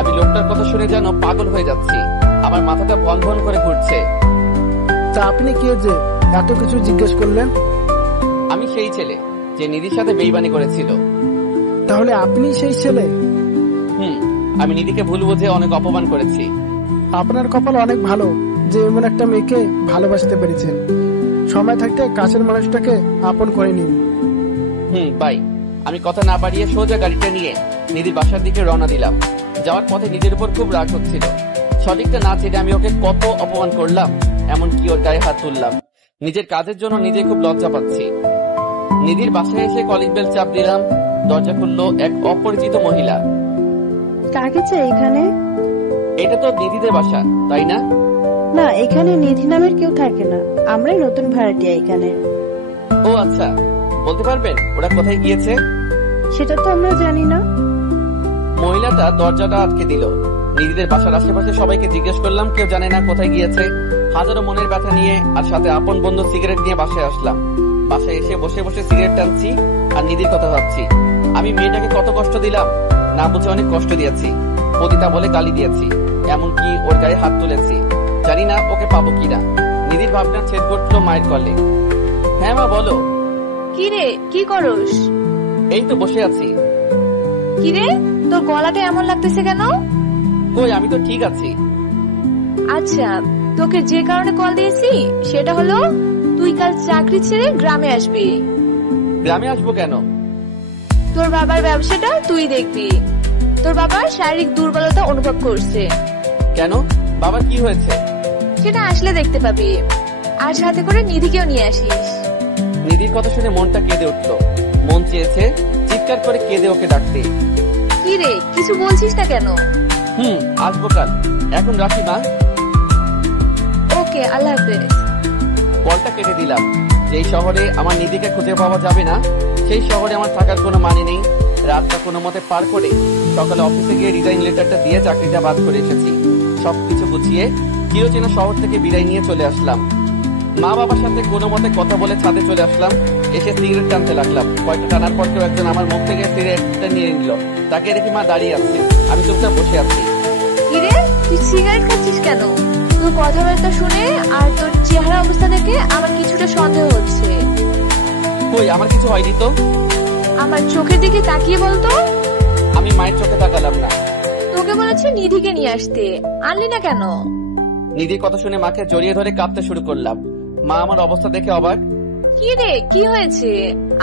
আমি লোকটার কথা শুনে যেন পাগল হয়ে যাচ্ছি, আমার মাথাটা ভন ভন করে ঘুরছে। তা আপনি কে যে এত কিছু জিজ্ঞেস করলেন? আমি সেই ছেলে যে নিধির সাথে বেইমানি করেছিল। তাহলে আপনি সেই ছেলে? আমি নিধিকে ভুল বুঝে অনেক অপমান করেছি। আপনার কপাল অনেক ভালো যে এমন একটা মেয়েকে ভালোবাসতে পেরেছেন। সময় থাকতে কাছের মানুষটাকে আপন করে নিন। ভাই, আমি কথা না বাড়িয়ে সোজা গাড়িটা নিয়ে নিধির বাসার দিকে রওনা দিলাম। যাওয়ার পথে নিজের উপর খুব রাগ হচ্ছিল। সঠিকটা না চেয়ে আমি ওকে কত অপমান করলাম, এমনকি ওর গায়ে হাত তুললাম। নিজের কাজের জন্য নিজে খুব লজ্জা পাচ্ছি। নিধির বাসায় এসে কলিং বেল চাপ দিলাম। দরজা খুললো এক অপরিচিত মহিলা। কাকে চাই এখানে? এটা তো নিধিদের বাসা, তাই না? না, এখানে নিধি নামের কেউ থাকে না, আমরাই নতুন ভাড়াটিয়া এখানে। ও আচ্ছা, বলতে পারবেন ওরা কোথায় গিয়েছে? সেটা তো আমরা জানি না। মহিলাটা দরজাটা আটকে দিল। নিধিদের বাসার আশেপাশে সবাইকে জিজ্ঞেস করলাম, কেউ জানে না কোথায় গিয়েছে। হাজারো মনের ব্যথা নিয়ে আর সাথে আপন বন্ধু সিগারেট নিয়ে বাসায় আসলাম। বাসায় এসে বসে বসে সিগারেট টানছি আর নিধির কথা ভাবছি। আমি মেয়েটাকে কত কষ্ট দিলাম, না বুঝে অনেক কষ্ট দিয়েছি। পতিতা বলে গালি দিয়েছি, এমনকি ওর গায়ে হাত তুলেছি। জানি না ওকে পাবো কিনা। নিধির ভাবনা ছেদ করলো মায়ের কলে। হ্যাঁ মা, বলো। কি রে, কি করস? এই তো বসে আছি। কি রে, তোর গলাটা এমন লাগতেছে কেন? কই, আমি তো ঠিক আছি। আচ্ছা, তোকে যে কারণে কল দিয়েছি সেটা হলো তুই কাল চাকরি ছেড়ে গ্রামে আসবি। গ্রামে আসবো কেন? তোর বাবার ব্যবসাটা তুই দেখবি। তোর বাবা শারীরিক দুর্বলতা অনুভব করছে। কেন? বাবার কি হয়েছে? সেটা আসলে দেখতে পাবি। আর সাথে করে নিধিকেও নিয়ে আসিস। নিধির কথা শুনে মনটা কেঁদে উঠলো। মন চেয়েছে চিৎকার করে কেঁদে ওকে ডাকতে। কি রে, কিছু বলছিস না কেন? আসবো কাল। এখন রাখি মা। ওকে, আল্লাহ হাফেজ। কলটা কেটে দিলাম। যেই শহরে আমার নিধিকে খুঁজে পাওয়া যাবে না, সেই শহরে আমার থাকার কোনো মানে নেই। রাতটা কোনো মতে পার করে সকালে অফিসে গিয়ে রিজাইন লেটারটা দিয়ে চাকরিটা বাদ করে এসেছি। সবকিছু গুছিয়ে চিরচেনা শহর থেকে বিদায় নিয়ে চলে আসলাম। মা বাবার সাথে কোনো মতে কথা বলে ছাদে চলে আসলাম। এসে সিগারেট টানতে লাগলাম। কয়েকটা টানার পর কেউ একজন আমার মুখ থেকে সিগারেটটা নিয়ে নিল। তাকে দেখি মা দাঁড়িয়ে আছে, আমি চুপচাপ বসে আছি। কিরে, তুই সিগারেট খাচ্ছিস কেন? তোর কথাবার্তা শুনে আর তোর চেহারা অবস্থা দেখে আমার কিছুটা সন্দেহ হচ্ছে। কই, আমার কিছু হয়নি তো। আমার চোখের দিকে তাকিয়ে বলতো। আমি মায়ের চোখে তাকালাম না। তোকে বলেছে নিধিকে নিয়ে আসতে, আনলি না কেন? নিধির কথা শুনে মাকে জড়িয়ে ধরে কাঁদতে শুরু করলাম। মা আমার অবস্থা দেখে অবাক। কি রে, কি হয়েছে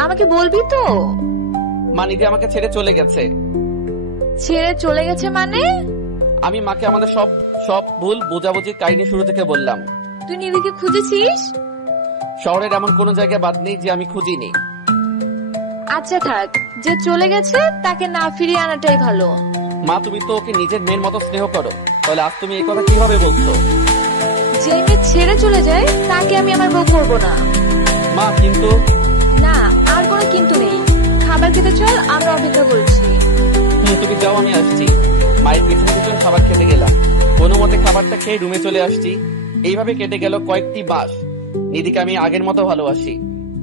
আমাকে বলবি তো? মা, নিধি আমাকে ছেড়ে চলে গেছে। ছেড়ে চলে গেছে মানে? আমি মাকে আমাদের সব ভুল বোঝাবুঝির কাহিনী শুরু থেকে বললাম। তুই নিধিকে খুঁজেছিস? শহরের এমন কোন জায়গায় বাদ নেই যে আমি খুঁজিনি। আচ্ছা থাক, যে চলে গেছে তাকে না ফিরিয়ে আনাটাই ভালো। মা, তুমি তো ওকে নিজের মেয়ের মতো স্নেহ করো, তাহলে আজ তুমি এই কথা কিভাবে বলছো? যে মেয়ে ছেড়ে চলে যায় তাকে আমি আমার বউ করবো না। মা, কিন্তু। না, আর কোনো কিন্তু নেই। খাবার খেতে চল, আমরা অপেক্ষা করছি। তুমি যাও, আমি আসছি। মায়ের পিছন পিছন খাবার খেতে গেলাম। কোনো মতে খাবারটা খেয়ে রুমে চলে আসছি। এইভাবে কেটে গেল কয়েকটি মাস। নিধিকে আমি আগের মতো ভালোবাসি।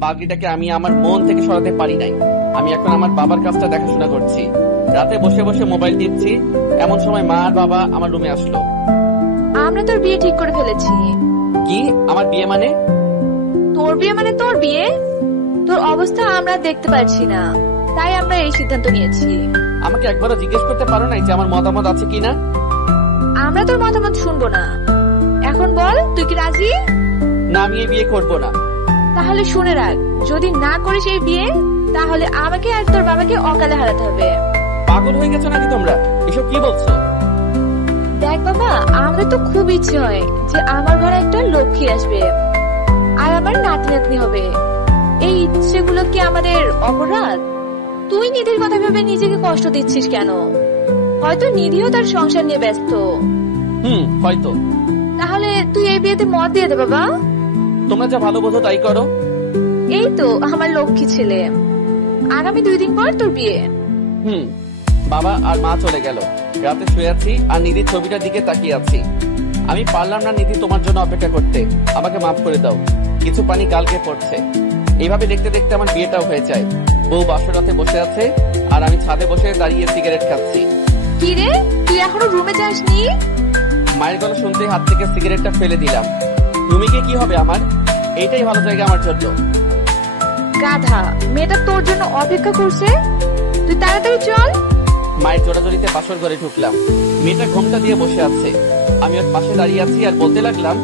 পাগড়িটাকে আমি আমার মন থেকে সরাতে পারি নাই। আমি এখন আমার বাবার কাজটা দেখাশোনা করছি। রাতে বসে বসে মোবাইল টিপছি, এমন সময় মা আর বাবা আমার রুমে আসলো। আমরা তোর বিয়ে ঠিক করে ফেলেছি। কি আমার বিয়ে মানে? তোর বিয়ে মানে তোর বিয়ে? তোর অবস্থা আমরা দেখতে পাচ্ছি না, তাই আমরা এই সিদ্ধান্ত নিয়েছি। আমাকে একবারও জিজ্ঞেস করতে পারো নাই যে আমার মতামত আছে কিনা? আমরা তোর মতামত শুনবো না। এখন বল, তুই কি রাজি? না, আমি এই বিয়ে করবো না। তাহলে শুনে রাখ, যদি না করিস এই বিয়ে, তাহলে আমাকে আর তোর বাবাকে অকালে হারাতে হবে। পাগল হয়ে গেছো নাকি তোমরা? এসব কি বলছো? দেখ বাবা, আমাদের তো খুব ইচ্ছে হয় যে আমার ঘরে একটা লক্ষ্মী আসবে আর আমার নাতি নাতনি হবে। এই ইচ্ছেগুলো কি আমাদের অপরাধ? তুই নিধির কথা ভেবে নিজেকে কষ্ট দিচ্ছিস কেন? হয়তো নিধিও তার সংসার নিয়ে ব্যস্ত। হয়তো। তাহলে তুই এই বিয়েতে মত দিয়ে দে বাবা। তোমরা যা ভালো বোঝো তাই করো। এই তো আমার লক্ষ্মী ছেলে। আগামী 2 দিন পর তোর বিয়ে। বাবা আর মা চলে গেল। রাতে শুয়ে আছি আর নিধির ছবিটার দিকে তাকিয়ে আছি। আমি পারলাম না নিধি তোমার জন্য অপেক্ষা করতে। আমাকে মাফ করে দাও। কিছু পানি গালকে পড়ছে। এইভাবে দেখতে দেখতে আমার বিয়েটাও হয়ে যায়। বউ বাসরাতে বসে আছে আর আমি ছাদে বসে দাঁড়িয়ে সিগারেট খাচ্ছি। কি রে, তুই এখনো রুমে যাসনি? মায়ের গলা শুনতে হাত থেকে সিগারেটটা ফেলে দিলাম। রুমে গিয়ে কি হবে আমার? এইটাই ভালো জায়গা আমার জন্য। গাধা, মেয়েটা তোর জন্য অপেক্ষা করছে, তুই তাড়াতাড়ি চল। মায়ের জোড়াজোড়িতে বাসর ঘরে ঢুকলাম। মেয়েটা ঘোমটা দিয়ে বসে আছে। আমি ওর পাশে দাঁড়িয়ে আছি আর বলতে লাগলাম,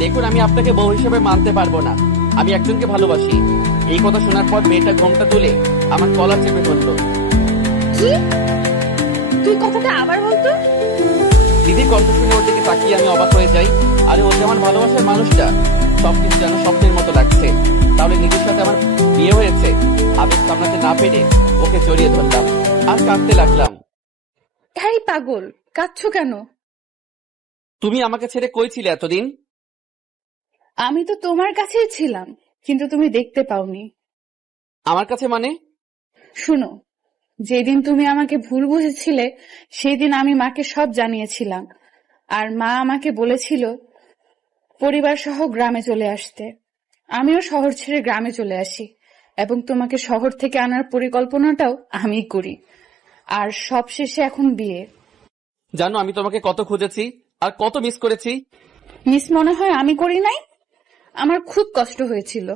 দেখুন আমি আপনাকে বউ হিসেবে মানতে পারবো না। আমি একজনকে ভালোবাসি। এই কথা শোনার পর মেয়েটা ঘোমটা তুলে আমার কলার চেপে ধরলো। কি? তুই কথাটা আবার বলতো? দিদির কণ্ঠ শুনে ওর দিকে তাকিয়ে আমি অবাক হয়ে যাই। আরে ও যে আমার ভালোবাসার মানুষটা। সবকিছু যেন স্বপ্নের মতো লাগছে। তাহলে নিধির সাথে আমার বিয়ে হয়েছে। আবেগ সামলাতে না পেরে ওকে জড়িয়ে ধরলাম আর কাঁদতে লাগলাম। এই পাগল, কাঁদছো কেন? তুমি আমাকে ছেড়ে কই ছিলে এতদিন? আমি তো তোমার কাছেই ছিলাম, কিন্তু তুমি দেখতে পাওনি। আমার কাছে মানে? শুনো, যেদিন তুমি আমাকে ভুল বুঝেছিলে সেদিন আমি মাকে সব জানিয়েছিলাম। আর মা আমাকে বলেছিল পরিবার সহ গ্রামে চলে আসতে। আমিও শহর ছেড়ে গ্রামে চলে আসি এবং তোমাকে শহর থেকে আনার পরিকল্পনাটাও আমি করি। আর সবশেষে এখন বিয়ে। জানো আমি তোমাকে কত খুঁজেছি আর কত মিস করেছি। মিস মনে হয় আমি করি নাই? আমার খুব কষ্ট হয়েছিল।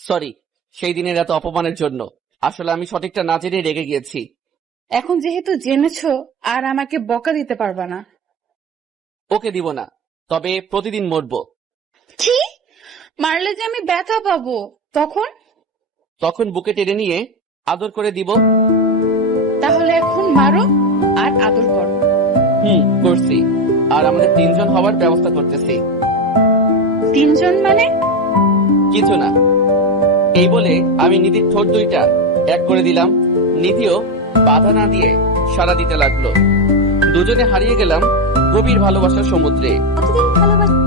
সরি সেই দিনের এত অপমানের জন্য। আসলে আমি সঠিকটা না জেনে রেগে গিয়েছি। এখন যেহেতু জেনেছো আর আমাকে বকা দিতে পারবা না। ওকে দিব না, তবে প্রতিদিন মরবো। কি? মারলে যে আমি ব্যথা পাবো। তখন বুকে টেনে নিয়ে আদর করে দিব। তাহলে এখন মারো আর আদর করো। করছি। আর আমাদের 3 জন হওয়ার ব্যবস্থা করতেছি। 3 জন মানে? কিছু না। এই বলে আমি নিধির ঠোঁট 2টা এক করে দিলাম। নিধিও বাধা না দিয়ে সাড়া দিতে লাগলো। দুজনে হারিয়ে গেলাম গভীর ভালোবাসার সমুদ্রে। কতদিন ভালোবাসা